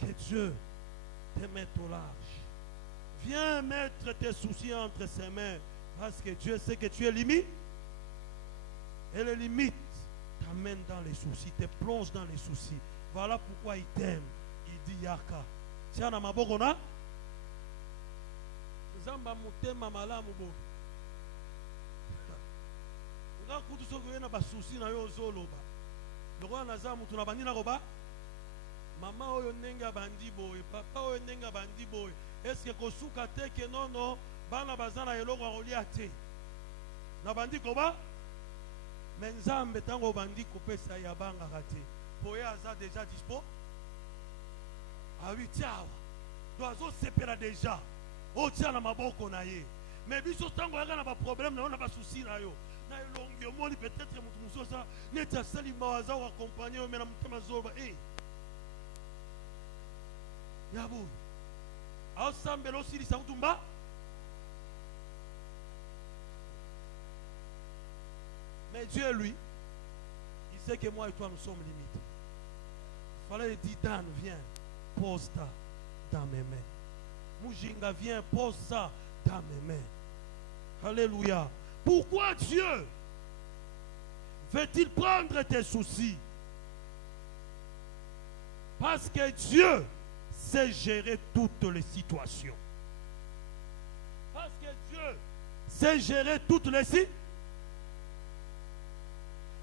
Que Dieu te mette au large. Viens mettre tes soucis entre ses mains. Parce que Dieu sait que tu es limite. Et les limites t'amène dans les soucis, te plonge dans les soucis. Voilà pourquoi il t'aime. Il dit Yaka. Tiens, na mabokona. Zamba mutema malamu bo. Nga kutu soko yena ba souci na yo zoloba. Loko na zamu tunabandi na roba. Mama oyo nenga bandi boy, papa oyo nenga bandi boy. Est-ce que kosuka te ke nono bana bazana eloko olia te. Na bandi koba? Menzambe tango bandi kopesa ya banga kate. Poye aza déjà dispo. Ah oui, tiawa. Doazo sepela déjà. O tia na maboko na ye. Mais biso tango yaka na ba problème na ba souci na yo. Na elongi omoni peut-être mutu musosa neta sali mawaza wa accompagner o mena mutema zoba eh. Yabo. Ao sambelo sili sa kutumba. Mais Dieu, lui, il sait que moi et toi, nous sommes limités. Il fallait lui dire, Dan, viens, pose ça dans mes mains. Mujinga, viens, pose ça dans mes mains. Alléluia. Pourquoi Dieu veut-il prendre tes soucis? Parce que Dieu sait gérer toutes les situations. Parce que Dieu sait gérer toutes les situations.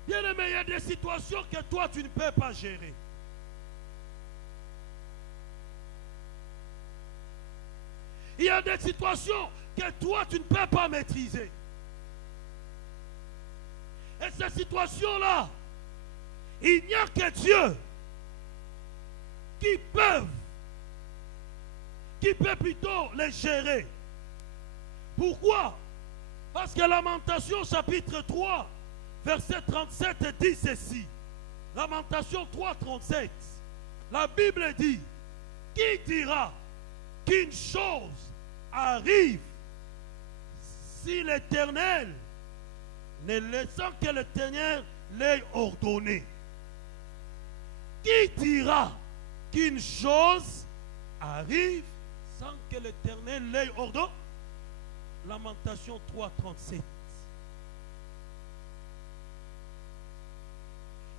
Bien aimé, il y a des situations que toi tu ne peux pas gérer. Il y a des situations que toi tu ne peux pas maîtriser. Et ces situations-là, il n'y a que Dieu qui peut plutôt les gérer. Pourquoi? Parce que Lamentation chapitre 3, verset 37 dit ceci. Lamentation 3, 37. La Bible dit, qui dira qu'une chose arrive si l'Éternel, ne laissant que l'Éternel l'ait ordonné? Qui dira qu'une chose arrive sans que l'Éternel l'ait ordonné? Lamentation 3, 37.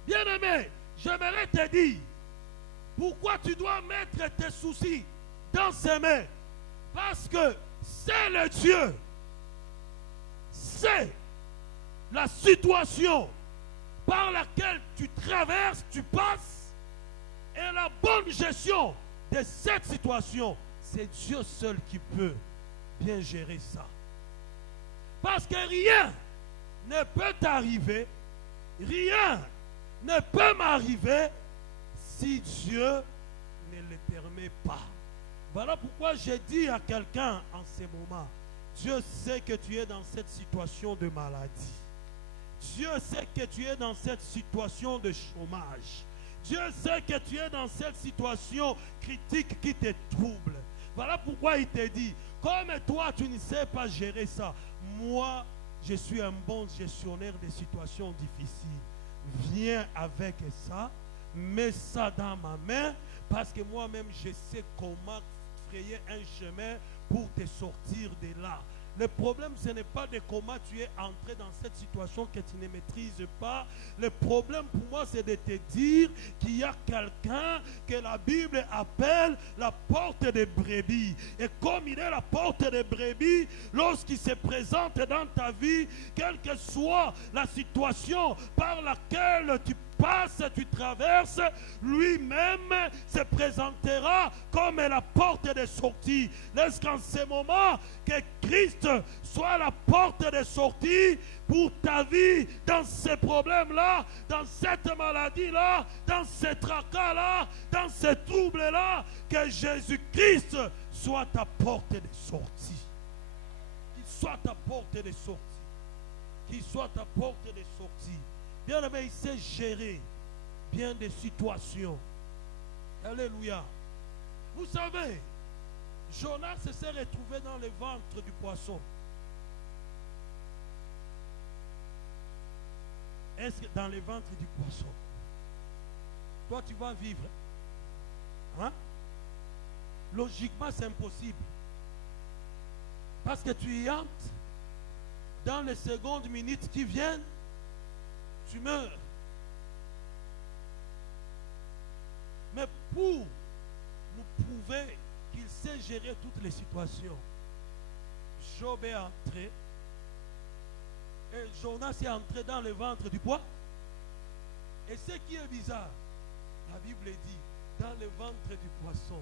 Bien-aimé, j'aimerais te dire pourquoi tu dois mettre tes soucis dans ses mains. Parce que c'est le Dieu, c'est la situation par laquelle tu traverses, tu passes, et la bonne gestion de cette situation, c'est Dieu seul qui peut bien gérer ça. Parce que rien ne peut t'arriver, rien ne peut m'arriver si Dieu ne le permet pas. Voilà pourquoi j'ai dit à quelqu'un en ce moment, Dieu sait que tu es dans cette situation de maladie. Dieu sait que tu es dans cette situation de chômage. Dieu sait que tu es dans cette situation critique qui te trouble. Voilà pourquoi il te dit, comme toi tu ne sais pas gérer ça, moi je suis un bon gestionnaire des situations difficiles. Viens avec ça, mets ça dans ma main, parce que moi-même je sais comment frayer un chemin pour te sortir de là. Le problème, ce n'est pas de comment tu es entré dans cette situation que tu ne maîtrises pas. Le problème pour moi, c'est de te dire qu'il y a quelqu'un que la Bible appelle la porte des brebis. Et comme il est la porte des brebis, lorsqu'il se présente dans ta vie, quelle que soit la situation par laquelle tu passes, tu traverses, lui-même se présentera comme la porte de sortie. Laisse qu'en ce moment que Christ soit la porte de sortie pour ta vie, dans ces problèmes-là, dans cette maladie-là, dans ces tracas-là, dans ces troubles-là, que Jésus-Christ soit ta porte de sortie. Qu'il soit ta porte de sortie. Qu'il soit ta porte de sortie. Bien aimé, il sait gérer bien des situations. Alléluia. Vous savez, Jonas s'est retrouvé dans le ventre du poisson. Est-ce que dans le ventre du poisson, toi tu vas vivre? Hein? Logiquement, c'est impossible. Parce que tu y entres, dans les secondes minutes qui viennent, tu meurs. pour nous prouver qu'il sait gérer toutes les situations. Job est entré et Jonas est entré dans le ventre du poisson. Et ce qui est bizarre, la Bible dit, dans le ventre du poisson,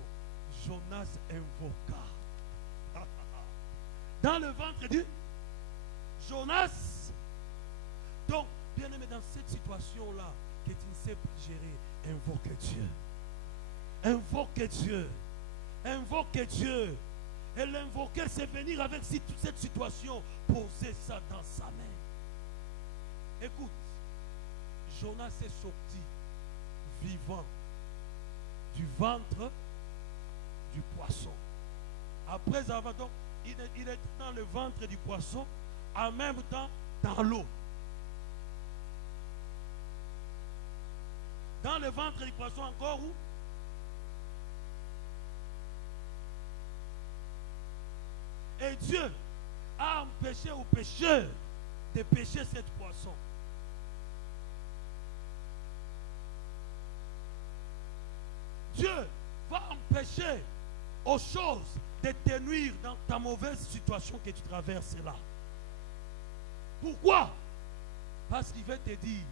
Jonas invoqua. Dans le ventre du Jonas. Donc, bien aimé, dans cette situation-là, que tu ne sais pas gérer, invoque Dieu. Invoque Dieu. Invoque Dieu. Et l'invoquer, c'est venir avec cette situation, poser ça dans sa main. Écoute, Jonas est sorti vivant du ventre du poisson. Après avoir donc, il est dans le ventre du poisson, en même temps dans l'eau. Dans le ventre du poisson encore où? Et Dieu a empêché aux pécheurs de pêcher cette poisson. Dieu va empêcher aux choses de te nuire dans ta mauvaise situation que tu traverses là. Pourquoi? Parce qu'il veut te dire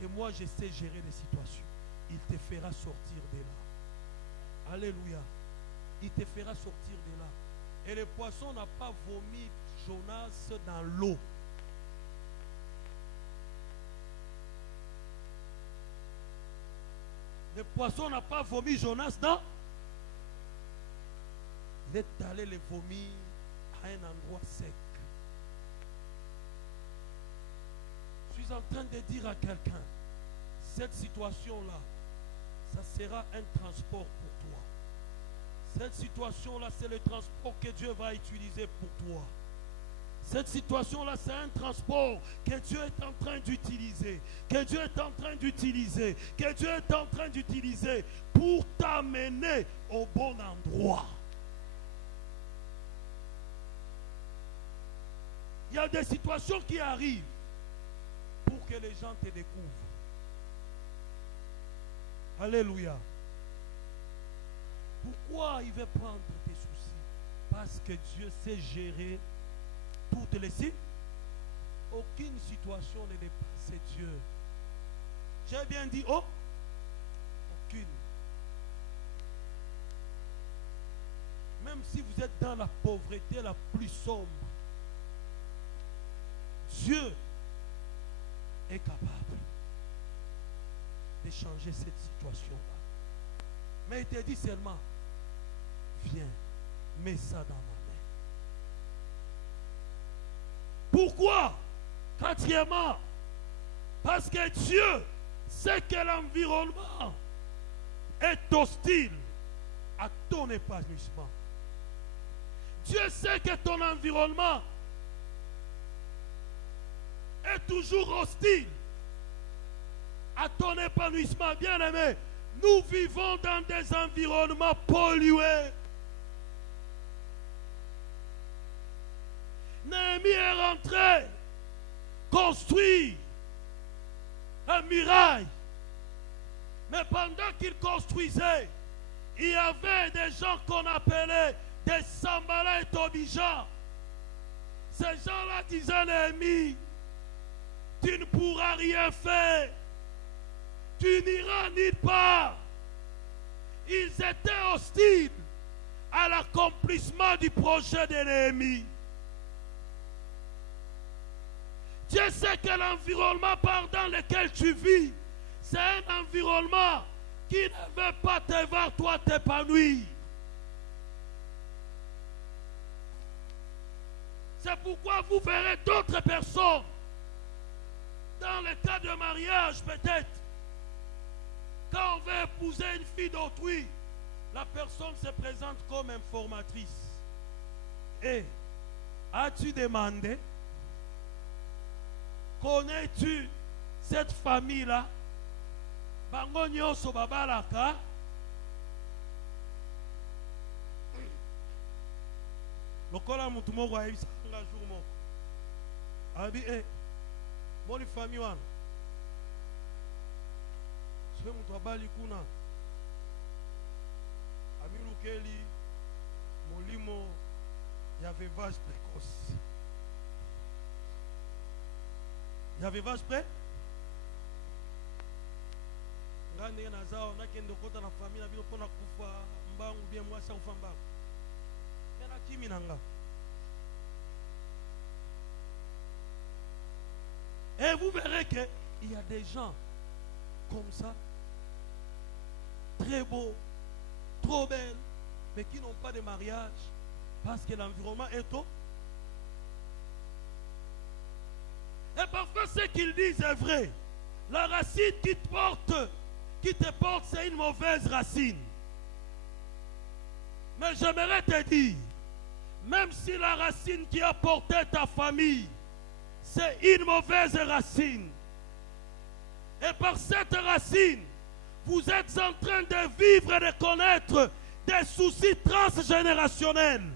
que moi je sais gérer les situations. Il te fera sortir de là. Alléluia. Il te fera sortir de là. Et le poisson n'a pas vomi Jonas dans l'eau. Le poisson n'a pas vomi Jonas dans. Il est allé le vomir à un endroit sec. Je suis en train de dire à quelqu'un, cette situation-là, ça sera un transport pour toi. Cette situation-là, c'est le transport que Dieu va utiliser pour toi. Cette situation-là, c'est un transport que Dieu est en train d'utiliser. Que Dieu est en train d'utiliser. Que Dieu est en train d'utiliser pour t'amener au bon endroit. Il y a des situations qui arrivent pour que les gens te découvrent. Alléluia. Pourquoi il veut prendre tes soucis? Parce que Dieu sait gérer toutes les situations. Aucune situation ne dépasse Dieu. J'ai bien dit, oh, aucune. Même si vous êtes dans la pauvreté la plus sombre, Dieu est capable de changer cette situation-là. Mais il te dit seulement, viens, mets ça dans ma main. Pourquoi? Quatrièmement, parce que Dieu sait que l'environnement est hostile à ton épanouissement. Dieu sait que ton environnement est toujours hostile à ton épanouissement. Bien aimé, nous vivons dans des environnements pollués. Néhémie est rentré construire la muraille. Mais pendant qu'il construisait, il y avait des gens qu'on appelait des Sanballat et Tobija. Ces gens-là disaient à Néhémie, tu ne pourras rien faire. Tu n'iras nulle part. Ils étaient hostiles à l'accomplissement du projet de Néhémie. Dieu sait que l'environnement dans lequel tu vis, c'est un environnement qui ne veut pas te voir toi t'épanouir. C'est pourquoi vous verrez d'autres personnes, dans le cas de mariage peut-être, quand on veut épouser une fille d'autrui, la personne se présente comme informatrice. Et as-tu demandé? Connais-tu cette famille-là? Bango nyoso babalaka. Lokola mutu moko ayebisanga jour moko. Abi moni famille wana. Soki mutu abali kuna. Bamilukeli, Molimo, il y avait vache précoce. Il y avait vache près. Ngane nazao nakende kota na famille na bilo pona kufa mbangu bien moi sa ufamba. Mena kimi nanga. Et vous verrez qu'il y a des gens comme ça, très beaux, trop belles, mais qui n'ont pas de mariage parce que l'environnement est tôt. Et parfois ce qu'ils disent est vrai. La racine qui te porte, c'est une mauvaise racine. Mais j'aimerais te dire, même si la racine qui a porté ta famille, c'est une mauvaise racine. Et par cette racine, vous êtes en train de vivre et de connaître des soucis transgénérationnels.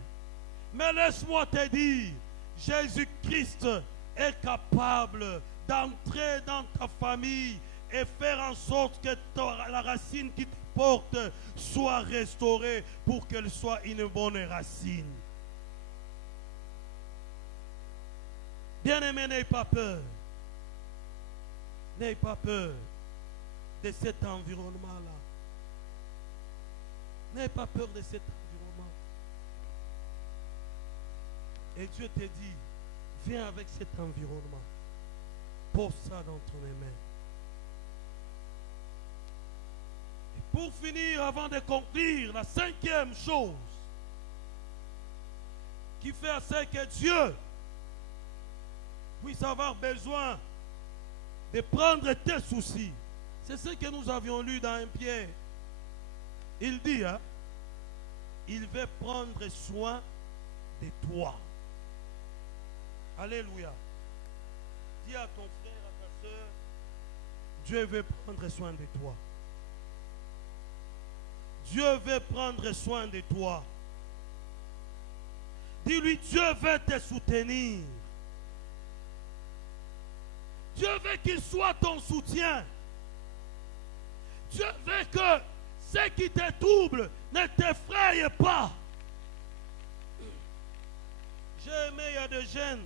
Mais laisse-moi te dire, Jésus-Christ est capable d'entrer dans ta famille et faire en sorte que la racine qui te porte soit restaurée pour qu'elle soit une bonne racine. Bien-aimé, n'ayez pas peur. N'ayez pas peur de cet environnement-là. N'ayez pas peur de cet environnement. Et Dieu te dit, viens avec cet environnement. Pose ça dans ton main. Et pour finir, avant de conclure, la cinquième chose qui fait à ce que Dieu puisse avoir besoin de prendre tes soucis. C'est ce que nous avions lu dans 1 Pierre. Il dit, hein, il veut prendre soin de toi. Alléluia. Dis à ton frère, à ta soeur, Dieu veut prendre soin de toi. Dieu veut prendre soin de toi. Dis-lui, Dieu veut te soutenir. Dieu veut qu'il soit ton soutien. Dieu veut que ce qui te trouble ne t'effraie pas. J'ai aimé, il y a des jeunes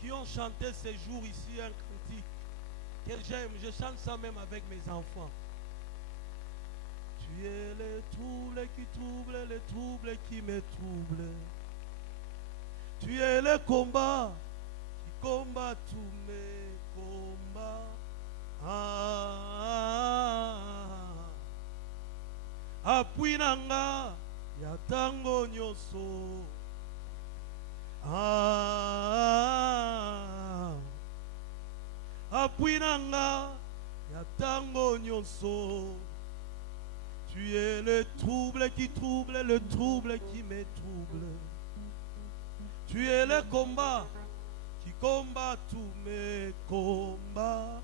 qui ont chanté ces jours ici un cantique que j'aime. Je chante ça même avec mes enfants. Tu es les troubles qui troublent, les troubles qui me troublent. Tu es le combat qui combat tous mes combats. Apui nanga ya tango nyoso. Apui nanga ya tango nyoso. Tu es le trouble qui trouble, le trouble qui me trouble. Tu es le combat qui combat tous mes combats.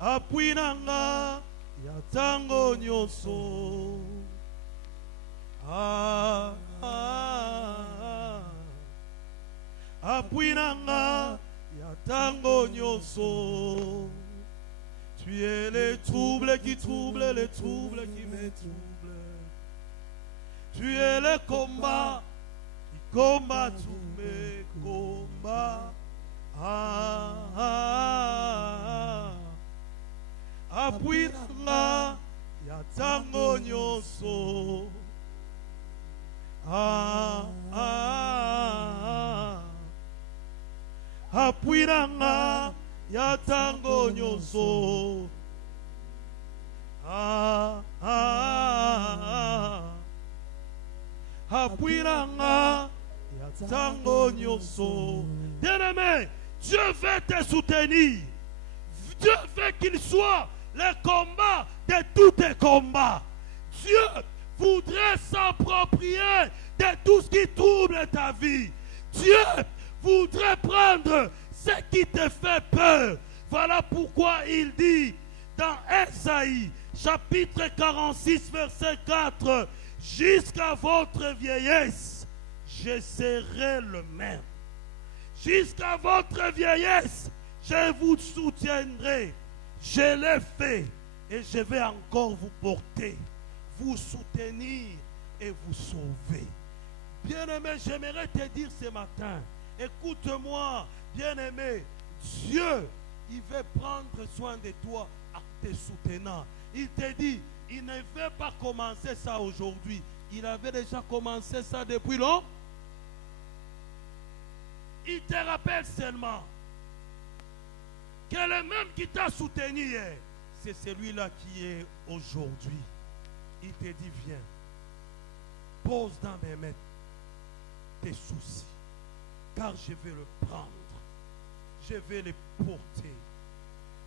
Apui nanga ya tango nyoso. Apui nanga ya tango nyoso. Tu es le trouble qui trouble, le trouble qui me trouble. Tu es le combat qui combat tous mes combats. Apui nanga ya tango nyoso. Apui nanga ya tango nyoso. Apui nanga ya tango nyoso. Bien-aimé, Dieu veut te soutenir. Dieu veut qu'il soit le combat de tous tes combats. Dieu voudrait s'approprier de tout ce qui trouble ta vie. Dieu voudrait prendre ce qui te fait peur. Voilà pourquoi il dit dans Ésaïe, chapitre 46, verset 4, jusqu'à votre vieillesse, je serai le même. Jusqu'à votre vieillesse, je vous soutiendrai. Je l'ai fait et je vais encore vous porter, vous soutenir et vous sauver. Bien-aimé, j'aimerais te dire ce matin, écoute-moi, bien-aimé, Dieu, il veut prendre soin de toi en te soutenant. Il te dit, il ne veut pas commencer ça aujourd'hui. Il avait déjà commencé ça depuis longtemps. Il te rappelle seulement que le même qui t'a soutenu hier, c'est celui-là qui est aujourd'hui. Il te dit, viens, pose dans mes mains tes soucis, car je vais le prendre, je vais le porter.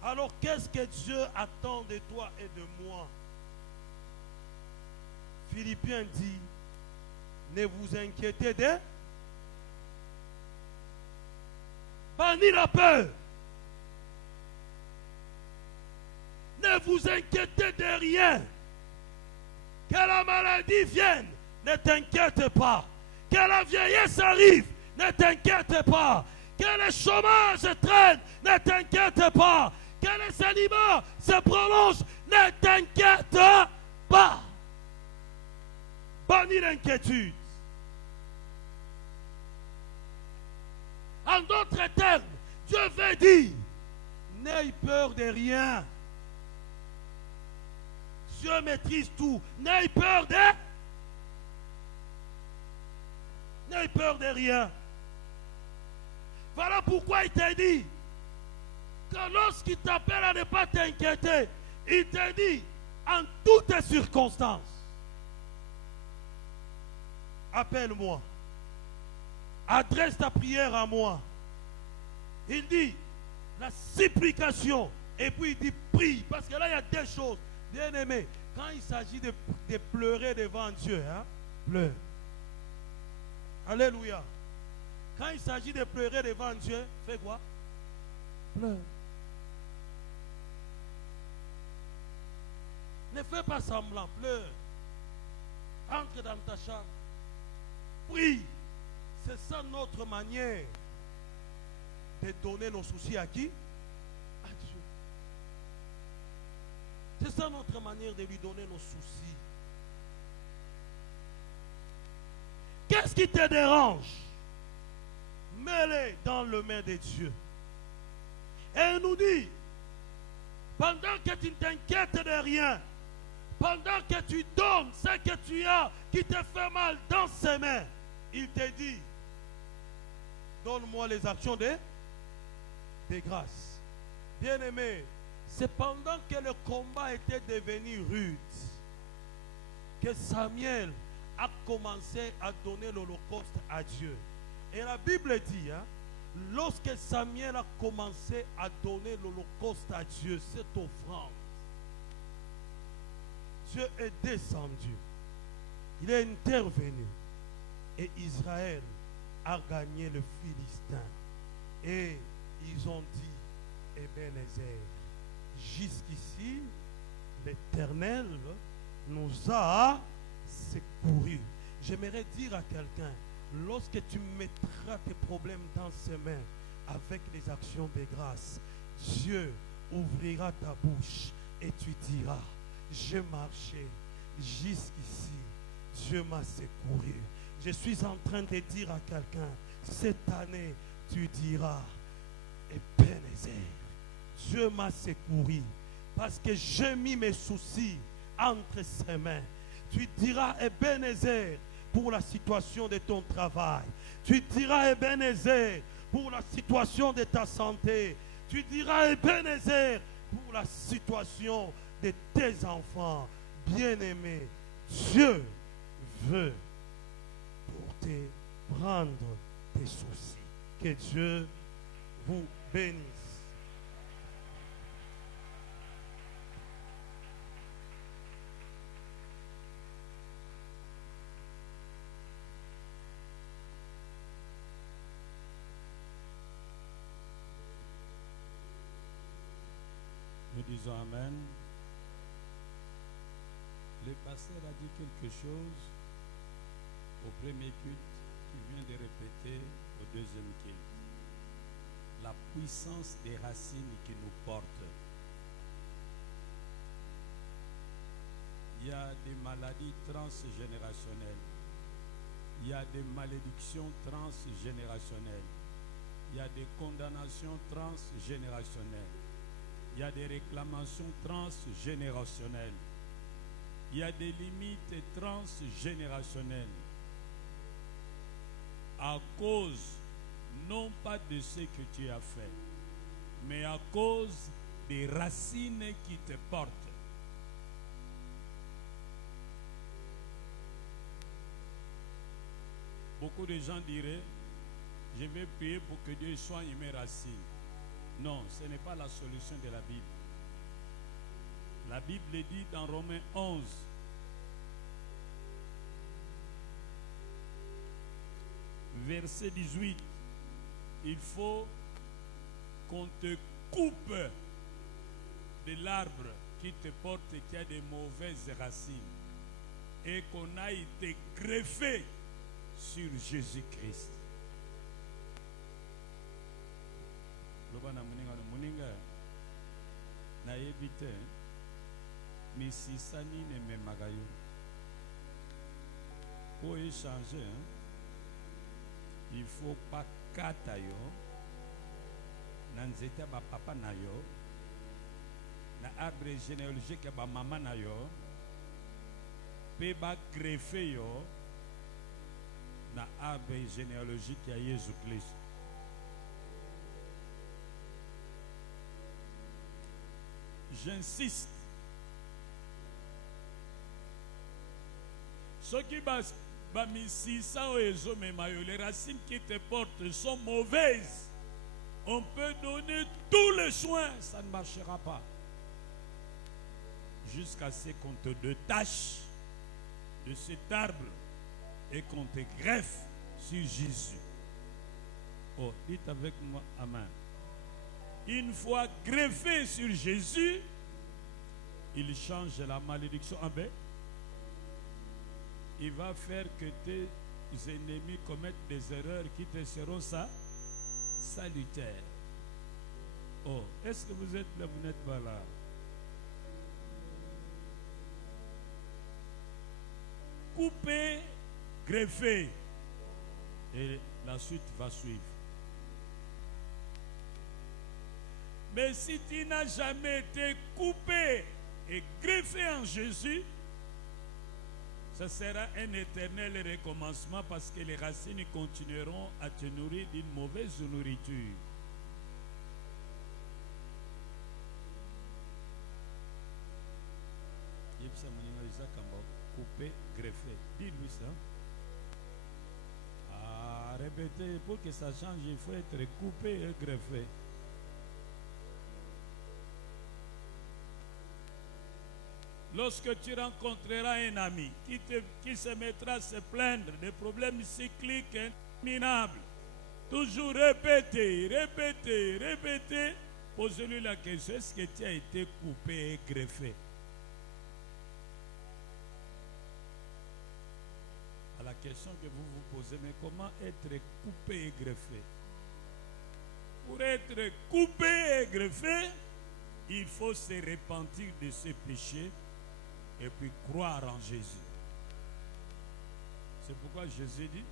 Alors qu'est-ce que Dieu attend de toi et de moi? Philippiens dit, ne vous inquiétez de pas ni la peur. Ne vous inquiétez de rien. Que la maladie vienne, ne t'inquiète pas. Que la vieillesse arrive, ne t'inquiète pas. Que le chômage traîne, ne t'inquiète pas. Que les aliments se prolongent, ne t'inquiète pas. Bannis l'inquiétude. En d'autres termes, Dieu veut dire, n'aie peur de rien. Dieu maîtrise tout. N'aie peur de... N'aie peur de rien. Voilà pourquoi il t'a dit que lorsqu'il t'appelle à ne pas t'inquiéter, il te dit en toutes circonstances, appelle-moi, adresse ta prière à moi. Il dit la supplication et puis il dit prie, parce que là il y a deux choses. Bien aimé, quand il s'agit de pleurer devant Dieu, hein, pleure. Alléluia. Quand il s'agit de pleurer devant Dieu, fais quoi? Pleure. Ne fais pas semblant, pleure. Entre dans ta chambre. Prie. C'est ça notre manière de donner nos soucis à qui? À Dieu. C'est ça notre manière de lui donner nos soucis. Qu'est-ce qui te dérange? Mets-les dans le main de Dieu. Et il nous dit, pendant que tu ne t'inquiètes de rien, pendant que tu donnes ce que tu as qui te fait mal dans ses mains, il te dit, donne-moi les actions de grâce. Bien-aimé, c'est pendant que le combat était devenu rude que Samuel a commencé à donner l'holocauste à Dieu. Et la Bible dit, hein, lorsque Samuel a commencé à donner l'holocauste à Dieu, cette offrande, Dieu est descendu. Il est intervenu. Et Israël a gagné le Philistin. Et ils ont dit, Ebenezer, jusqu'ici, l'Éternel nous a secourus. J'aimerais dire à quelqu'un, lorsque tu mettras tes problèmes dans ses mains avec les actions de grâce, Dieu ouvrira ta bouche et tu diras, j'ai marché jusqu'ici, Dieu m'a secouru. Je suis en train de dire à quelqu'un, cette année, tu diras, Ebenezer, Dieu m'a secouru parce que j'ai mis mes soucis entre ses mains. Tu diras, Ebenezer, pour la situation de ton travail. Tu diras, Ebenezer, pour la situation de ta santé. Tu diras, Ebenezer, pour la situation de tes enfants. Bien-aimés, Dieu veut porter, prendre tes soucis. Que Dieu vous bénisse. Nous disons Amen. Le pasteur a dit quelque chose au premier culte qu'il vient de répéter au deuxième culte. La puissance des racines qui nous portent. Il y a des maladies transgénérationnelles. Il y a des malédictions transgénérationnelles. Il y a des condamnations transgénérationnelles. Il y a des réclamations transgénérationnelles. Il y a des limites transgénérationnelles. À cause, non pas de ce que tu as fait, mais à cause des racines qui te portent. Beaucoup de gens diraient, je vais prier pour que Dieu soigne mes racines. Non, ce n'est pas la solution de la Bible. La Bible dit dans Romains 11, verset 18, il faut qu'on te coupe de l'arbre qui te porte et qui a des mauvaises racines et qu'on a été greffé sur Jésus-Christ. Na yebite misisani ne memagayo pour échanger il faut pas kata yo na nzete ba papa na yo na arbre généalogique ba mama na yo pe ba greffe yo na arbre généalogique ya Jésus-Christ. J'insiste. Ceux qui les racines qui te portent sont mauvaises. On peut donner tous les soins, ça ne marchera pas. Jusqu'à ce qu'on te détache de cet arbre et qu'on te greffe sur Jésus. Oh, dites avec moi, amen. Une fois greffé sur Jésus, il change la malédiction. Amen. Il va faire que tes ennemis commettent des erreurs qui te seront salutaires. Oh, est-ce que vous êtes là? Vous n'êtes pas là. Coupé, greffé. Et la suite va suivre. Mais si tu n'as jamais été coupé et greffé en Jésus, ce sera un éternel recommencement parce que les racines continueront à te nourrir d'une mauvaise nourriture. Coupé, greffé. Dis-lui ça. Ah, répétez, pour que ça change, il faut être coupé et greffé. Lorsque tu rencontreras un ami qui se mettra à se plaindre des problèmes cycliques interminables, toujours répéter, posez-lui la question, est-ce que tu as été coupé et greffé? À la question que vous vous posez, mais comment être coupé et greffé? Pour être coupé et greffé, il faut se repentir de ses péchés et puis croire en Jésus. C'est pourquoi Jésus dit,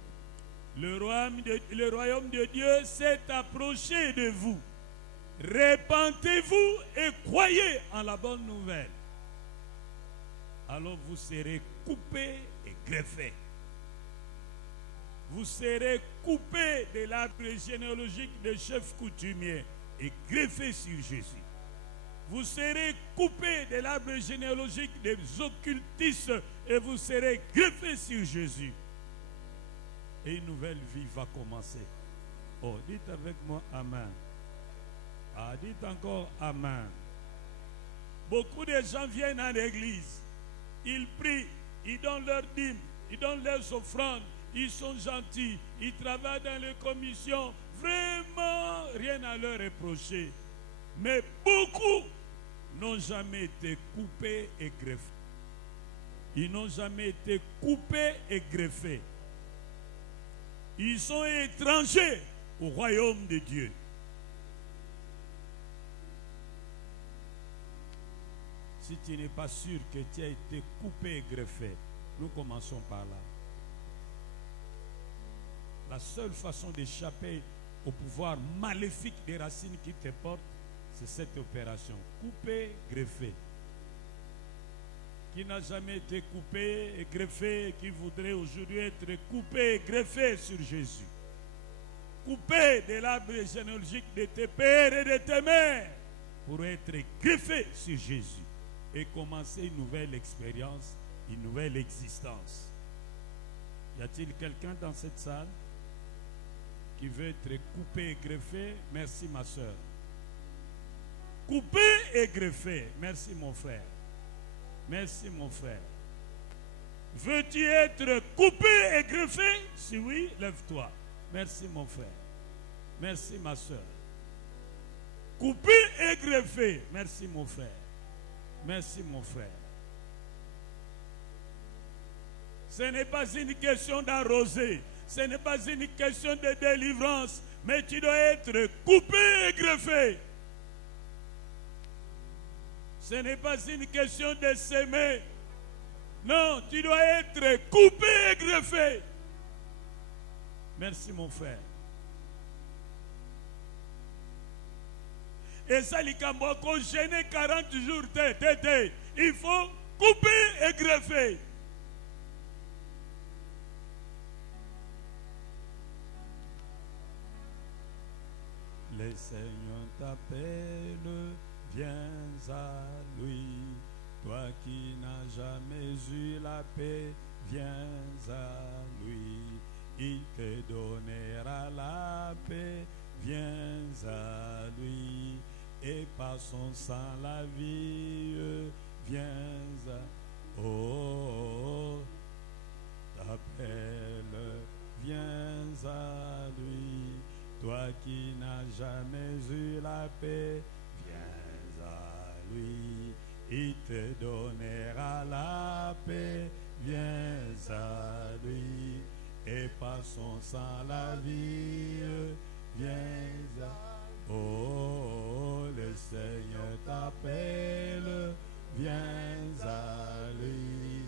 le royaume de Dieu s'est approché de vous. Repentez-vous et croyez en la bonne nouvelle. Alors vous serez coupés et greffés. Vous serez coupés de l'arbre généalogique des chefs coutumiers et greffés sur Jésus. Vous serez coupés de l'arbre généalogique des occultistes et vous serez greffés sur Jésus. Et une nouvelle vie va commencer. Oh, dites avec moi Amen. Ah, dites encore Amen. Beaucoup de gens viennent à l'église. Ils prient, ils donnent leurs dîmes, ils donnent leurs offrandes, ils sont gentils, ils travaillent dans les commissions. Vraiment, rien à leur reprocher. Mais beaucoup n'ont jamais été coupés et greffés. Ils n'ont jamais été coupés et greffés. Ils sont étrangers au royaume de Dieu. Si tu n'es pas sûr que tu as été coupé et greffé, nous commençons par là. La seule façon d'échapper au pouvoir maléfique des racines qui te portent, c'est cette opération. Coupé, greffé. Qui n'a jamais été coupé et greffé, qui voudrait aujourd'hui être coupé et greffé sur Jésus. Coupé de l'arbre généalogique de tes pères et de tes mères pour être greffé sur Jésus et commencer une nouvelle expérience, une nouvelle existence. Y a-t-il quelqu'un dans cette salle qui veut être coupé et greffé? Merci ma soeur. Coupé et greffé. Merci mon frère. Merci mon frère. Veux-tu être coupé et greffé? Si oui, lève-toi. Merci mon frère. Merci ma soeur. Coupé et greffé. Merci mon frère. Merci mon frère. Ce n'est pas une question d'arroser. Ce n'est pas une question de délivrance. Mais tu dois être coupé et greffé. Ce n'est pas une question de s'aimer. Non, tu dois être coupé et greffé. Merci mon frère. Et ça, les Cambouacos, gêné 40 jours, il faut couper et greffer. Le Seigneur t'appelle, viens à lui. Toi qui n'as jamais eu la paix, viens à lui. Il te donnera la paix, viens à lui. Et par son sang la vie, viens à... Oh, t'appelle, viens à lui. Toi qui n'as jamais eu la paix, viens à lui. Il te donnera la paix, viens à lui. Et par son sang la vie, viens à... Oh, le Seigneur t'appelle, viens à lui.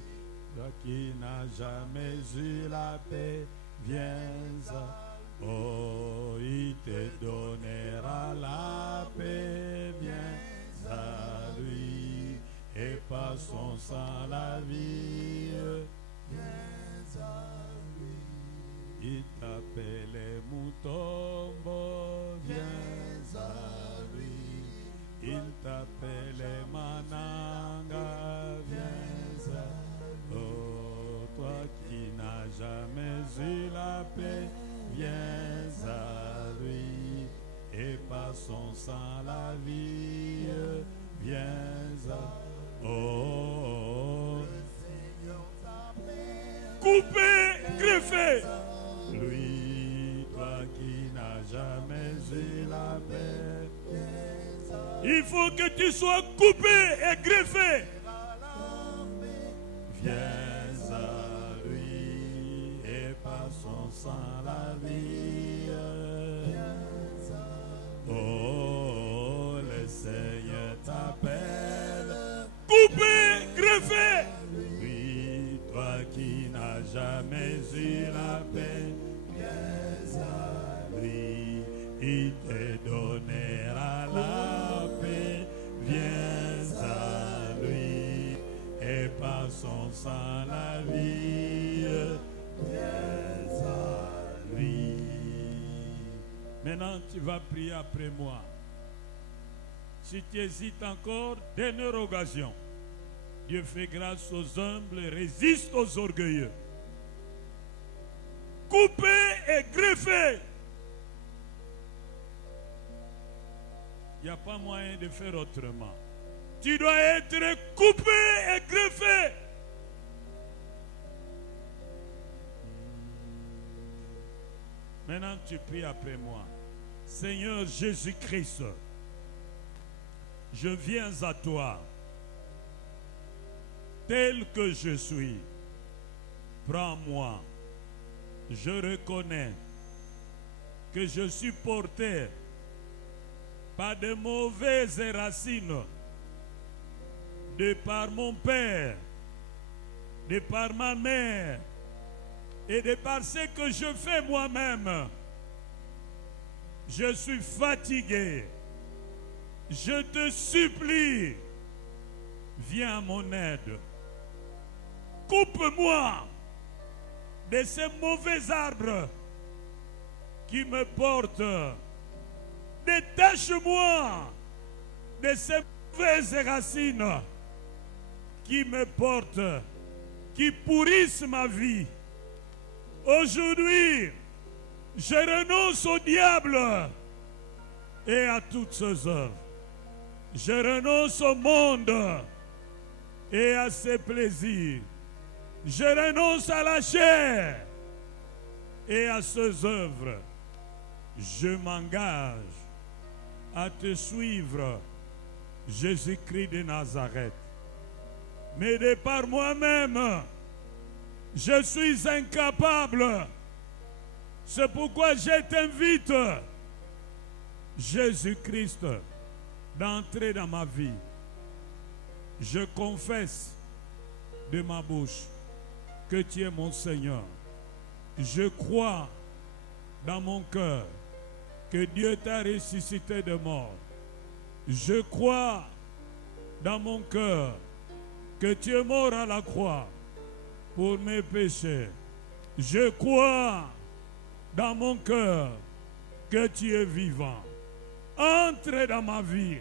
Toi qui n'as jamais eu la paix, viens à... Oh, il te donnera la paix, viens à lui. Et par son sang la vie, viens à lui. Il t'appelle Mutombo, viens à lui. Il t'appelle Mananga, viens à lui. Oh, toi qui n'as jamais eu la paix, viens à lui. Et par son sang la vie, viens à lui. Oh, coupé, greffé. Lui, toi qui n'as jamais eu la paix, il faut que tu sois coupé et greffé. Viens à lui et par son sang la vie. Oh, le Seigneur t'appelle. Coupé, greffé. Oui, toi qui n'as jamais eu la paix, viens à lui. Il te donnera la paix, viens à lui. Et par son sang la vie, viens à lui. Maintenant, tu vas prier après moi. Si tu hésites encore, dernière occasion. Dieu fait grâce aux humbles et résiste aux orgueilleux. Coupé et greffé. Il n'y a pas moyen de faire autrement. Tu dois être coupé et greffé. Maintenant, tu pries après moi. Seigneur Jésus-Christ, je viens à toi, tel que je suis. Prends-moi. Je reconnais que je suis porté par de mauvaises racines de par mon père, de par ma mère et de par ce que je fais moi-même. Je suis fatigué. Je te supplie, viens à mon aide. Coupe-moi de ces mauvais arbres qui me portent. Détache-moi de ces mauvaises racines qui me portent, qui pourrissent ma vie. Aujourd'hui, je renonce au diable et à toutes ses œuvres. Je renonce au monde et à ses plaisirs. Je renonce à la chair et à ses œuvres. Je m'engage à te suivre, Jésus-Christ de Nazareth. Mais de par moi-même, je suis incapable. C'est pourquoi je t'invite, Jésus-Christ, d'entrer dans ma vie. Je confesse de ma bouche que tu es mon Seigneur. Je crois dans mon cœur que Dieu t'a ressuscité de mort. Je crois dans mon cœur que tu es mort à la croix pour mes péchés. Je crois dans mon cœur que tu es vivant. Entre dans ma vie.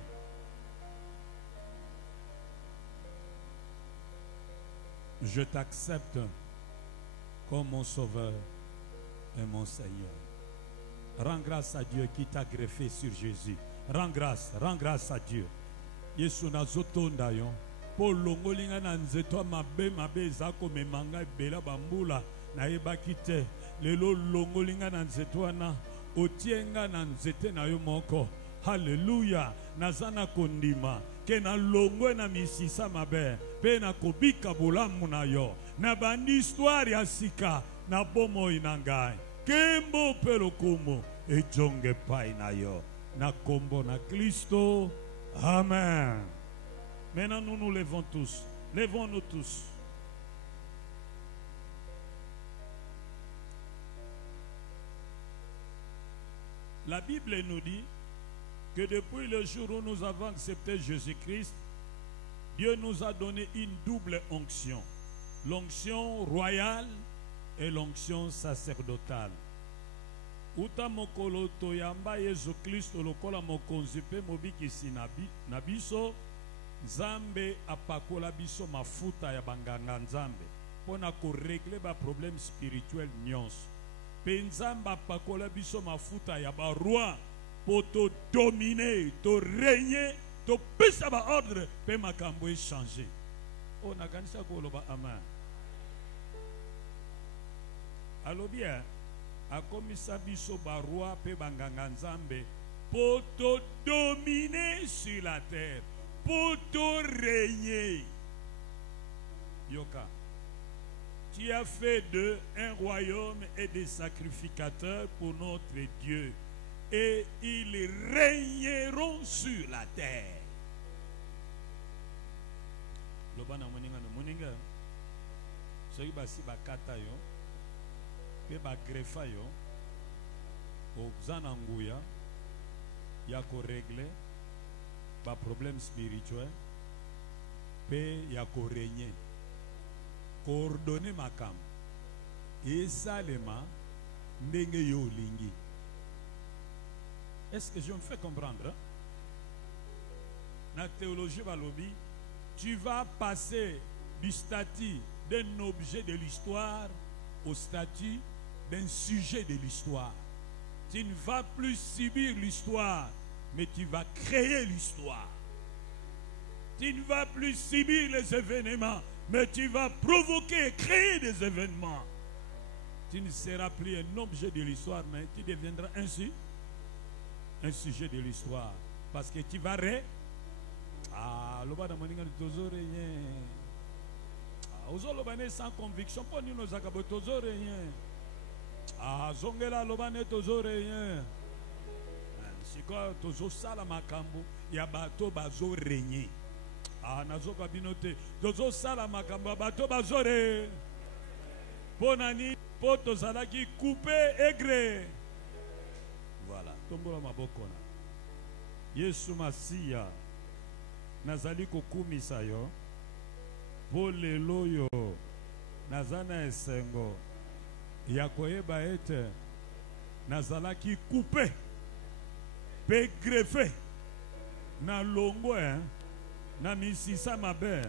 Je t'accepte comme mon sauveur et mon Seigneur. Rends grâce à Dieu qui t'a greffé sur Jésus. Rends grâce à Dieu. Yesu nazotonda yo. Po longolinga na nzeto mabe zako memanga bela bambula na ebakite. Lelo longolinga na nzeto na otienga na nzete na yo moko. Hallelujah. Nazana kondima. Ke na longwe na misisa mabe. Pe na kobika bolamu na yo. Na bandi histoire ya sika. Na bomo inangai. Kembo pelokumu. E jonge pai na yo. Na kombo na Kristo. Amen. Maintenant nous nous levons tous. Levons-nous tous. La Bible nous dit que depuis le jour où nous avons accepté Jésus-Christ, Dieu nous a donné une double onction. L'onction royale et l'onction sacerdotale. Uta mokolo toyamba Yesu Kristo lokola mokonzi pe mobikisi na biso, Nzambe apakola biso mafuta ya banganga Nzambe pona ko régler ba problème spirituel nyonso. Pe Nzambe apakola biso mafuta ya ba roi pour te dominer, te régner, te pesa ba ordre pe makambo e changer. On a kanisa ko loba amen. Allo bien, akomisa biso ba roi pe banganga Nzambe pour te dominer sur la terre, pour te régner. Yoka, tu as fait d'eux un royaume et des sacrificateurs pour notre Dieu, et ils régneront sur la terre. Lobana moninga na moninga, soki basi bakata yo, pe bagrefa yo, ozana nguya, ya ko régler ba problème spirituel, pe ya ko régner, coordonner makam, et salema ndenge yo lingi. Est-ce que je me fais comprendre? La théologie Balobi, tu vas passer du statut d'un objet de l'histoire au statut d'un sujet de l'histoire. Tu ne vas plus subir l'histoire, mais tu vas créer l'histoire. Tu ne vas plus subir les événements, mais tu vas provoquer, créer des événements. Tu ne seras plus un objet de l'histoire, mais tu deviendras ainsi un sujet de l'histoire. Parce que tu vas sans conviction, pour nous nous acabons zongela lobane tozo rien. Si quoi tozo sala makambo ya bato bazo régner. Ah, nazoka binote. Dozo sala makamba bato bazore. Ponani poto zalaki coupé aigre. Voilà. Tombola maboko na. Yesu Masiya. Nazali kokumisa yo. Po lelo yo. Nazana esengo. Ya koyeba ete. Nazalaki coupé. Pe greffé. Na longo na misisa mabe.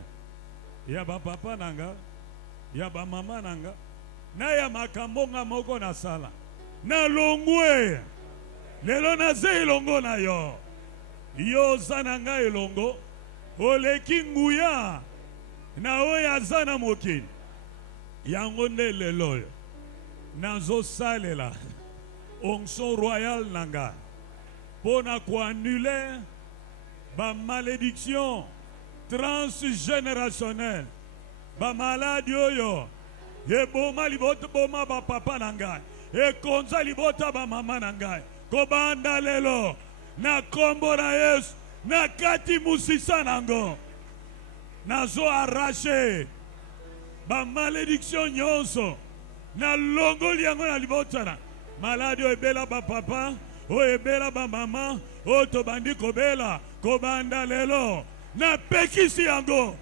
Ya ba papa nanga. Ya ba mama nanga. Na ya makambonga moko na sala. Na longo lelo naze longo na yo. Yo zananga elongo. Oleki nguya. Na oya zana mokini. Yango nde lelo. Nazo salela. Onction royal nanga. Pona ko annuler ba malédiction transgénérationnelle. Ba maladie oyo. E boma libota boma ba papa nanga. E konza libota ba mama nanga. Ko banda lelo. Na kombo na Yesu. Na kati musisa nango. Nazo arraché. Ba malédiction nyonso. Na longo liango na libota na. Maladi o ebela ba papa. O ebela ba mama. O tobandi kobela. Kobanda lelo. Na pekisi yango.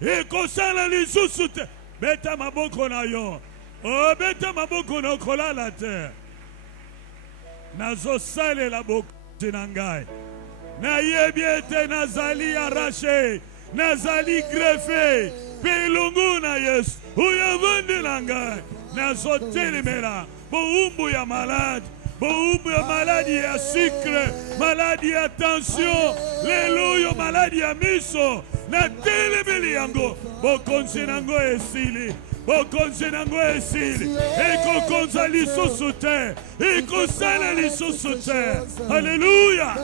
E kosala lisusu te. Beta maboko na yo. O beta maboko na kolala te. Nazo sale la boko tinangai. Na yebiete nazali arraché. Nazali greffé. Pelungu na Yesu. Uyavande nangai. Nazo telemela. Boumbu ya malade. Boumbu ya maladie ya sucre. Maladie ya tension. Leluyo maladie ya miso. Na telemeli yango. Bokonzi nango esili. Bokonzi nango esili. Eko konza lisusu te. Eko sala lisusu te. Alléluia.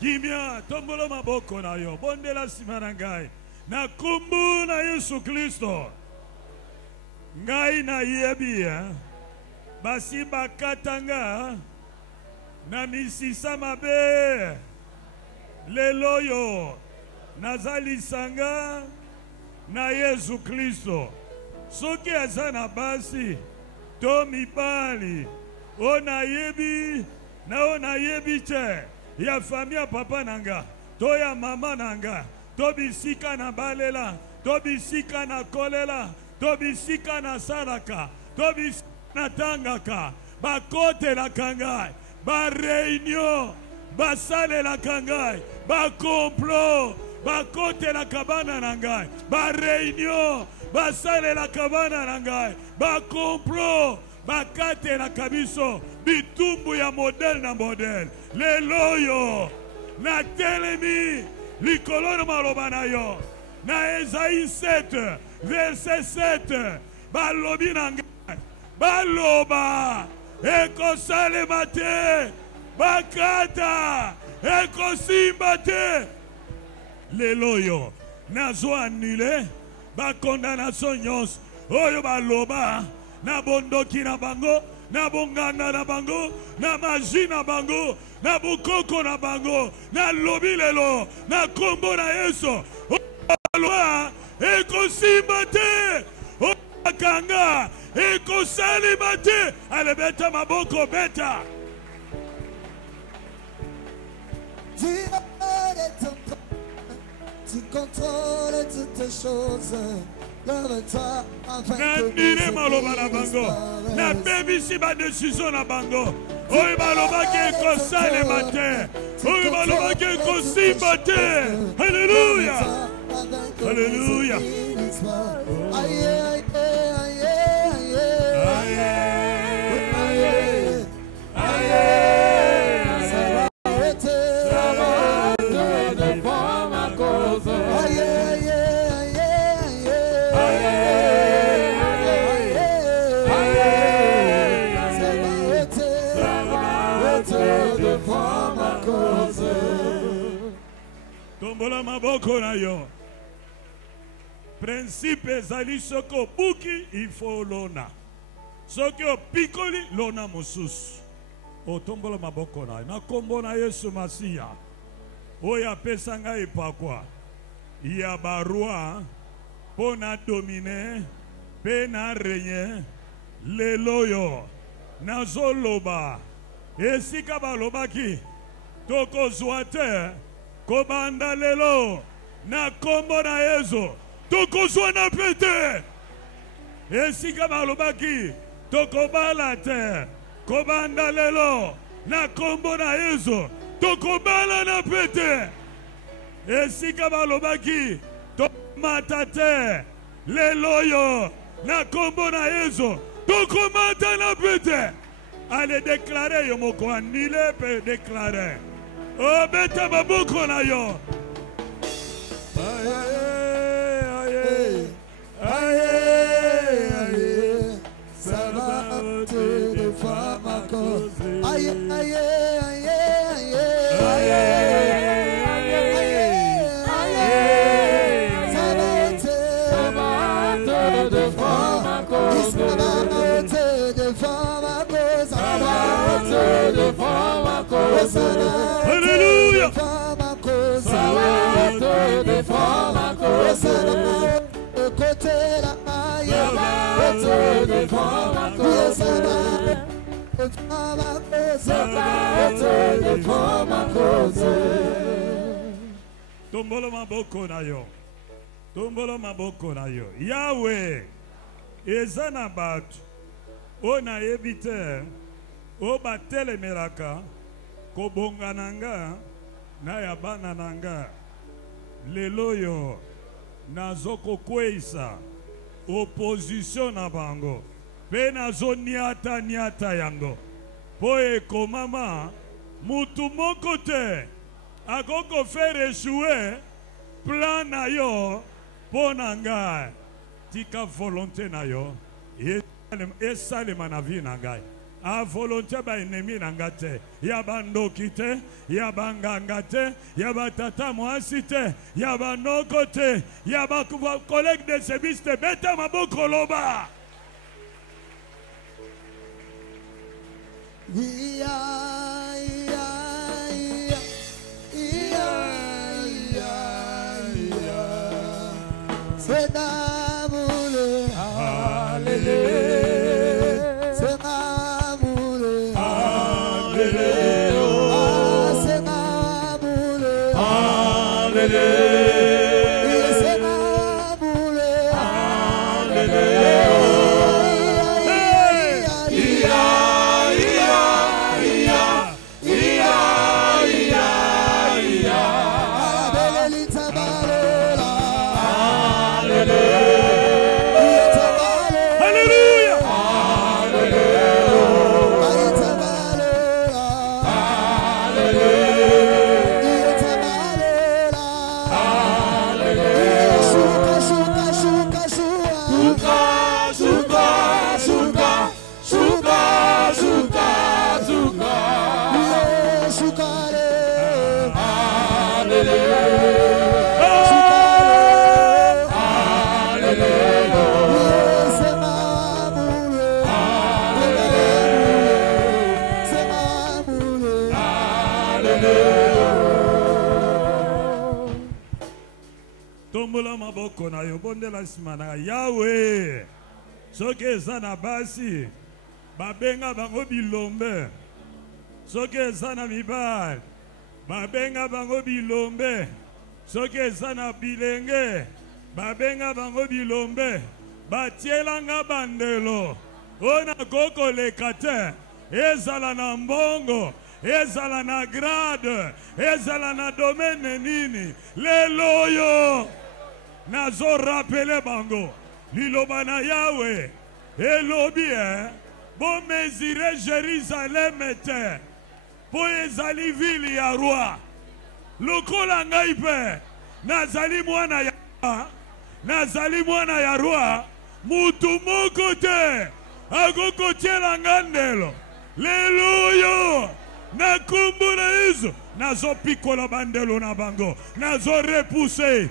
Kimia tombolo maboko na yo bondela simana ngai na kumbu na Yesu Kristo ngai na yebi basi bakatanga na misisa mabe lelo yo nazali sanga na Yesu Kristo soki azana basi to mibali ona yebi na ona yebi te ya famille papa nanga to ya mama nanga to bisika na balela to bisika na kolela to bisika na saraka to bisika na tangaka bakote la kangai ba réunion basale la kangai ba complot bakote la kabana nangai ba réunion basale la kabana nangai ba complot bakate la kabiso bitumbu ya model na model leloyo na telemi likolo na maloba na yo na Esaïe 7 verset 7 balobi nangai baloba ekosalema te bakata ekosimba te leloyo nazo annule ba condamnation nyonso oyo baloba na bondoki na bango na bonganda na bango na maji na bango na bukoko na bango na lobi lelo na kombo na Yesu aloa ekosimba te okanga ekosalema te alebeta maboko beta tu contrôles toutes les choses. Nandire maloba na bango na bebisi ba décision na bango oyo balobaki ekosalema te oyo balobaki ekosimba te. Alléluia, alléluia. makoze. Tombola maboko na yo. Principe ezali soko buki il faut lona. Soko pikoli lona mosusu. O tombola maboko na yo. Na kombo na Yesu Masiya. Oya pesa ngai pakwa. Ya barua pona domine pena renye leloyo nazoloba esika balobaki toko zwate kobanda lelo na kombo na Yesu toko zwana pete esika balobaki toko balate kobanda lelo na kombo na Yesu toko bala na pete esika balobaki to matate leloyo na kombo na Yesu toko mata na pete. Allez déclarer yo moko anile pe déclarer. O beta baboko na yo. Aye aye aye aye. Ça va te défendre ma cause. Aïe aïe aïe aïe. Alléluia. Ça va te défendre ma cause. Côté la maille, ça va te défendre ma cause. Ça va te défendre ma cause. Tombolo maboko na yo. Tombolo maboko na yo. Yahweh ezana batu ona ebite o batele meraka kobonga nanga na ya bana nanga lelo yo nazoko kweisa opposition na bango pe nazo niata yango po ekomama mutu moko te akoko faire échouer plan na yo po na ngai tika volonté na yo esalema na vie na ngai a volonté ba ennemi na nga te ya bandoki te ya banganga te ya batata mwasi te ya banoko te ya bacollègue de service te beta maboko loba C'est d'amour. Alléluia. Tombola maboko na yo bondela simana Yahweh soki eza na basi babenga bango bilombe soki eza na mibali babenga bango bilombe soki eza na bilenge babenga bango bilombe batielanga bandelo ona koko leka te ezala na mbongo ezala na grade ezala na domaine nini lelo yo nazo rapele bango liloba na Yahweh elobi bo mesire Jérusalem te po ezali ville ya roi lokola ngai pe nazali mwana ya roi mutu moko te akokotiela ngandelo lelo yo na kombo na Yesu nazo pikola bandelo na bango nazo repousser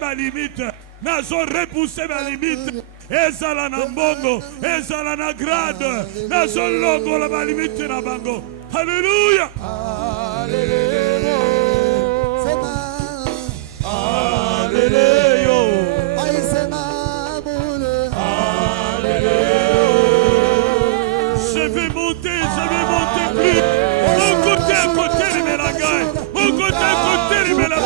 ma limite nazo repousser ma limite ezala na mbongo ezala na grade nazo longola ma limite na bango. Alléluia. Alléluia. Je vais monter plus. Mon côté à côté, il me la gagne. Mon côté à côté, il me la gagne.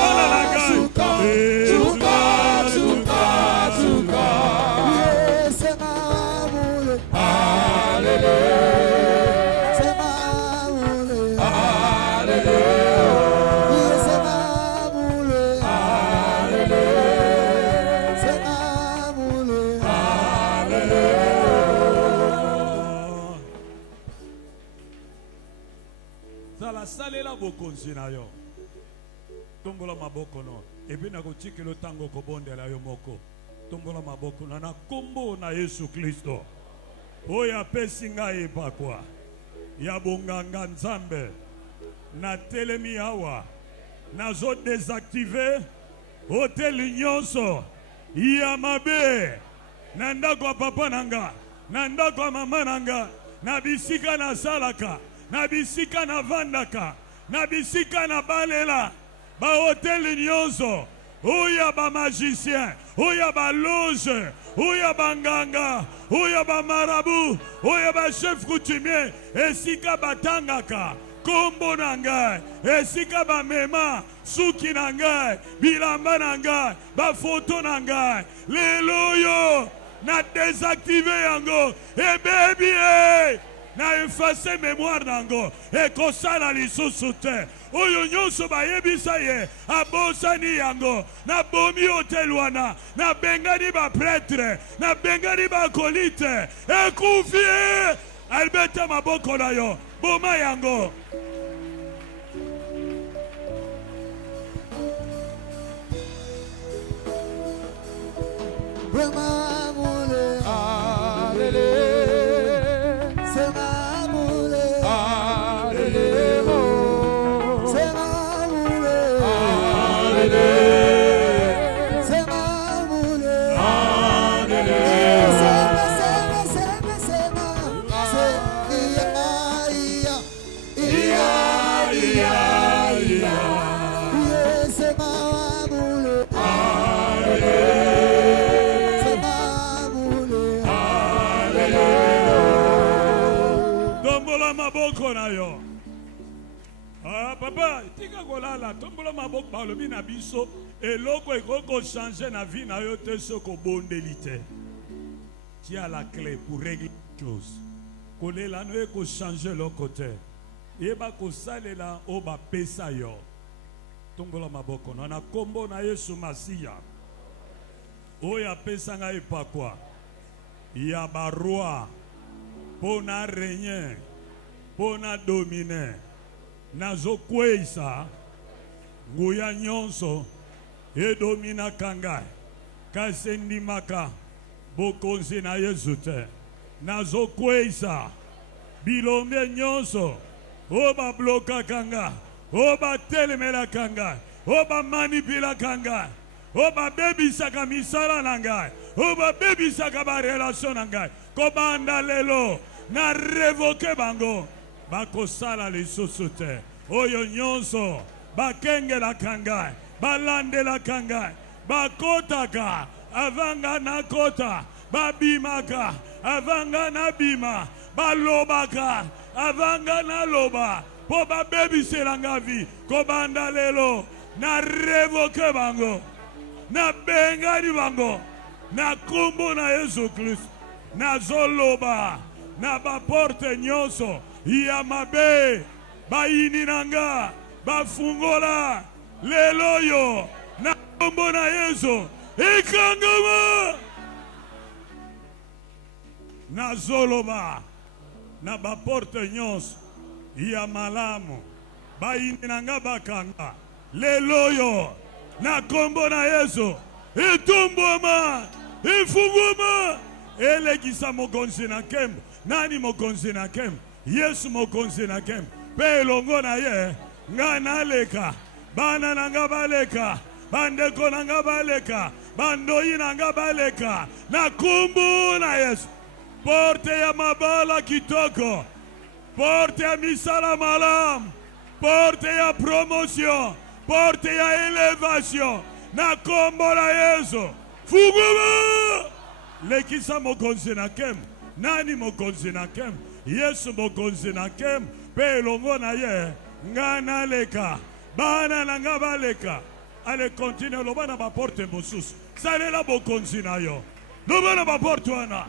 Salela bokonzi na yo tombola maboko no ebi na kotikelo tango kobondela yo moko tombola maboko na kombo na Yesu Kristo oyo apesi ngai epakwa ya bonganga Nzambe na telemi awa nazo désactiver hôtel nyonso ya mabe na ndako ya papa nanga na ndako ya mama nanga na bisika na salaka na bisika na vandaka na bisika na balela ba hotel nyonso oya ba magicien oya ba loge oya ba nganga oya ba marabu oya ba chef coutumier esika batangaka kombo na ngai esika ba mema suki na ngai bilamba na ngai ba foto na ngai lelo yo na désactiver yango e baby na effacer mémoire nango e kosala lisusu te oyo nyonso bayebisa ye abosani yango na bomi hotel wana na bengani ba prêtre na bengani ba kolite ekufi albeta maboko na yo boma yango. Papa, tika kolala tombola maboko balobi na biso eloko ekoko changer na vie na yo te soko bondelite. Tu as la clé pour régler les choses. Kolela no eko changer le côté. Yeba ko salela o ba pesa yo. Tombola maboko na kombo na Yesu Masiya. Oya pesa nga epakwa. Ya ba roi pona régner, pona dominer. Nazo kweisa nguya nyonso edomina kangai kasendi maka bokonzi na Yesu te nazo kweisa bilombe nyonso oba bloka kanga oba telemela kanga oba manipula kanga oba baby saka misala nangai oba baby saka ba relation nangai kobanda lelo na revoke bango bakosala lisusu te oyo nyonso bakengela kangai balandela kangai bakotaka avanga nakota babimaka avanga nabima balobaka avanga naloba po babebiselanga vi kobanda lelo na revoke bango na bengani bango na kombo na Yesu Kristo nazoloba na baporte nyonso ya mabe bayini nanga bafungola lelo yo na kombo na Yesu ikangama nazoloba na baporte nyonso ya malamu bayini nanga bakanga lelo yo na kombo na Yesu itumboma ifunguma elekisa mokonzi na kembo nani mokonzi na kembo Yesu mokonzi na kembo pe elongo na ye nga naleka bana na nga baleka bandeko na nga baleka bandoi na nga baleka na kombo na Yesu. Porte ya mabala kitoko, porte ya misala malamu, porte ya promotion, porte ya elevation na kombo na Yesu. Funguma lekisa mokonzi na kem. Nani mokonzi na kem? Yesu mokonzi na kem. Pe elongo na ye nga naleka bana na nga baleka. Allez, continue, loba na ba porte mosusu. Salela mokonzi na yo. Loba na ba porte wana.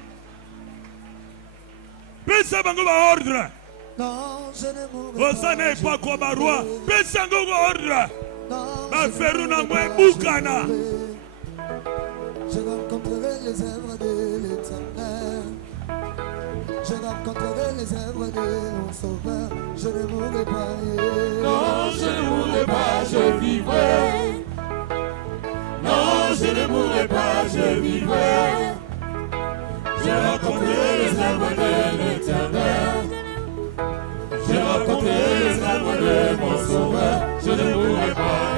Pesa bango ba ordre. Non, je ne mourrai pas. Osa ne pa kwa barua. Pesa bango ba ordre. Non, Ba je ne feru na mourrai mwe pas, bukana. je rencontrerai les œuvres de l'Éternel. Je rencontrerai les œuvres de mon Sauveur. Je ne mourrai pas. Non, je ne mourrai pas, je vivrai. Non, je ne mourrai pas, je vivrai. Je rencontrerai les œuvres de l'Éternel. Je rencontrerai les œuvres de mon Sauveur. Je ne mourrai pas.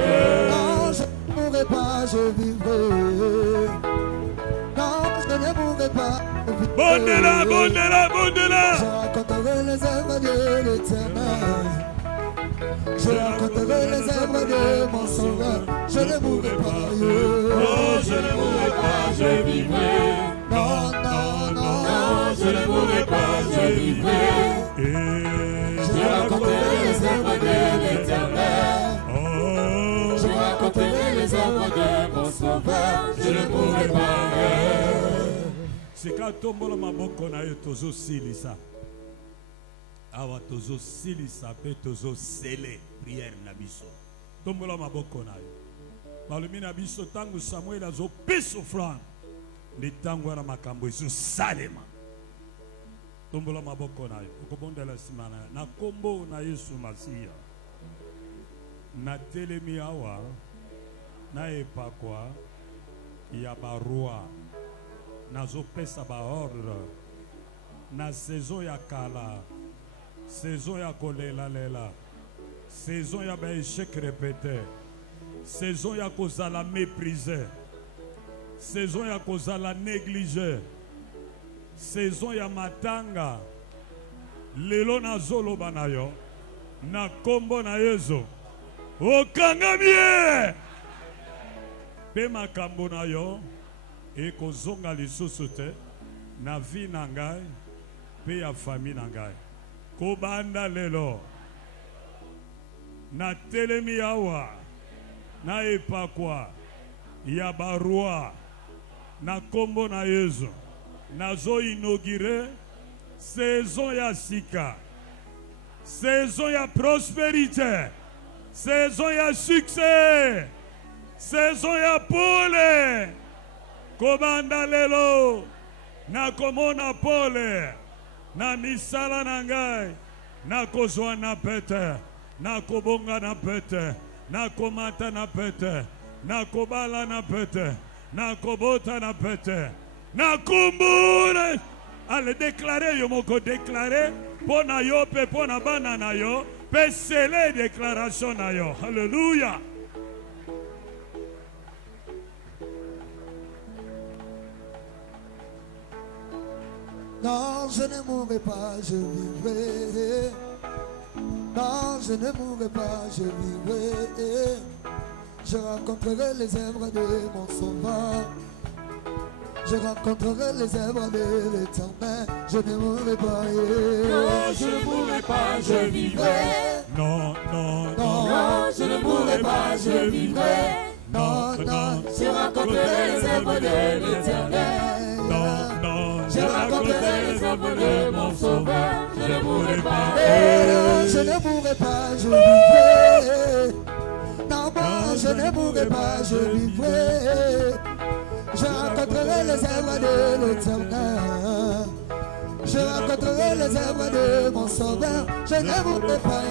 Non, je ne mourrai pas, je vivrai. Non, je ne mourrai pas. je vivrai. Bondela, bondela, bondela. Je rencontrerai les œuvres de l'Éternel. Je rencontrerai les œuvres de mon Sauveur. Je ne mourrai pas. Non, je ne mourrai pas, je vivrai. Non, non, non. Non, je ne mourrai pas, je vivrai. Je rencontrerai les œuvres de l'Éternel. Oh. Je rencontrerai les œuvres de mon Sauveur. Je ne mourrai pas. Sika tombola maboko na yo tozo silisa. Awa tozo silisa pe tozo sele prière na biso. Tombola maboko na yo. Balumi na biso tangu Samuel azo pesa offrande. Ni tangu na makambo iso salema. Tombola maboko na yo. Okobondela simana na kombo na Yesu Masiya. Na telemi awa na epakwa ya barua. Nazopesa ba ordre na saison ya kala, saison ya kolela lela, saison ya ba échec répété, saison ya kozala méprisé, saison ya kozala négligé, saison ya matanga. Lelo na zoloba na yo na kombo na Yesu okangamie pe makambo na yo et kozonga lisusu te na vie na ngai pe ya famille na ngai kobanda lelo na telemi awa na epakwa ya barua na kombo na Yesu nazo inaugure saison ya sika, saison ya prospérité, saison ya succès, saison ya pole. Kobanda lelo na komona pole na misala na ngai na kozwa na pete na kobonga na pete na komata na pete na kobala na pete na kobota na pete na kumbuna. Allez déclarer yo moko déclarer pona yo pe pona bana na yo pe sele déclaration na yo. Alléluia. Non, je ne mourrai pas, je vivrai. Non, je ne mourrai pas, je vivrai. Je rencontrerai les œuvres de mon Sauveur. Je rencontrerai les œuvres de l'Éternel. Je ne mourrai pas. Non, je ne mourrai pas, je vivrai. Non, non, non. Non, je ne mourrai pas, je vivrai. Non, non. Je rencontrerai les œuvres de l'Éternel. Non, non. Je rencontrerai les œuvres de mon Sauveur. Je ne mourrai pas. Non, je ne mourrai pas, je vivrai. Non, moi, je ne mourrai pas, je vivrai. Je rencontrerai les œuvres de l'Éternel. Je rencontrerai les œuvres de mon Sauveur. Je ne mourrai pas.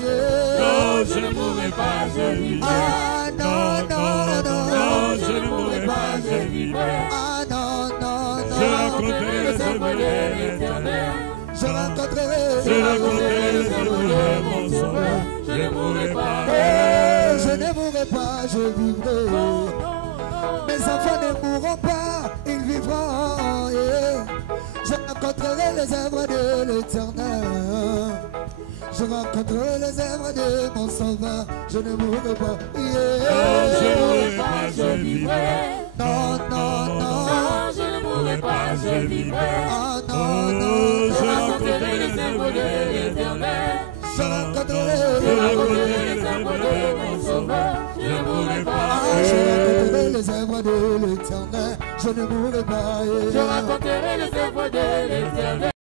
Non, je ne mourrai pas, je vivrai. Ah non, non, non. Non, je ne mourrai pas, je vivrai. Ah non, non, non. Je rencontrerai les œuvres de l'Éternel. Je rencontrerai rencontrerai. Je rencontrerai les œuvres de mon sauveur. Je ne mourrai pas. Oh, je ne mourrai pas, je vivrai. Mes enfants ne mourront pas, ils vivront. Yeah. Je rencontrerai les œuvres de l'Éternel. Je rencontrerai les œuvres de mon sauveur. Je ne mourrai pas. Yeah. Je ne mourrai pas, je vivrai. Non, non, non. Je ne mourrai pas, je vivrai. Ah, non, non. Je rencontrerai les œuvres de l'Éternel. Je rencontrerai les œuvres de mon sauveur. Je ne mourrai pas. Je rencontrerai les œuvres de l'Éternel. Je ne mourrai pas. Je rencontrerai les œuvres de l'Éternel.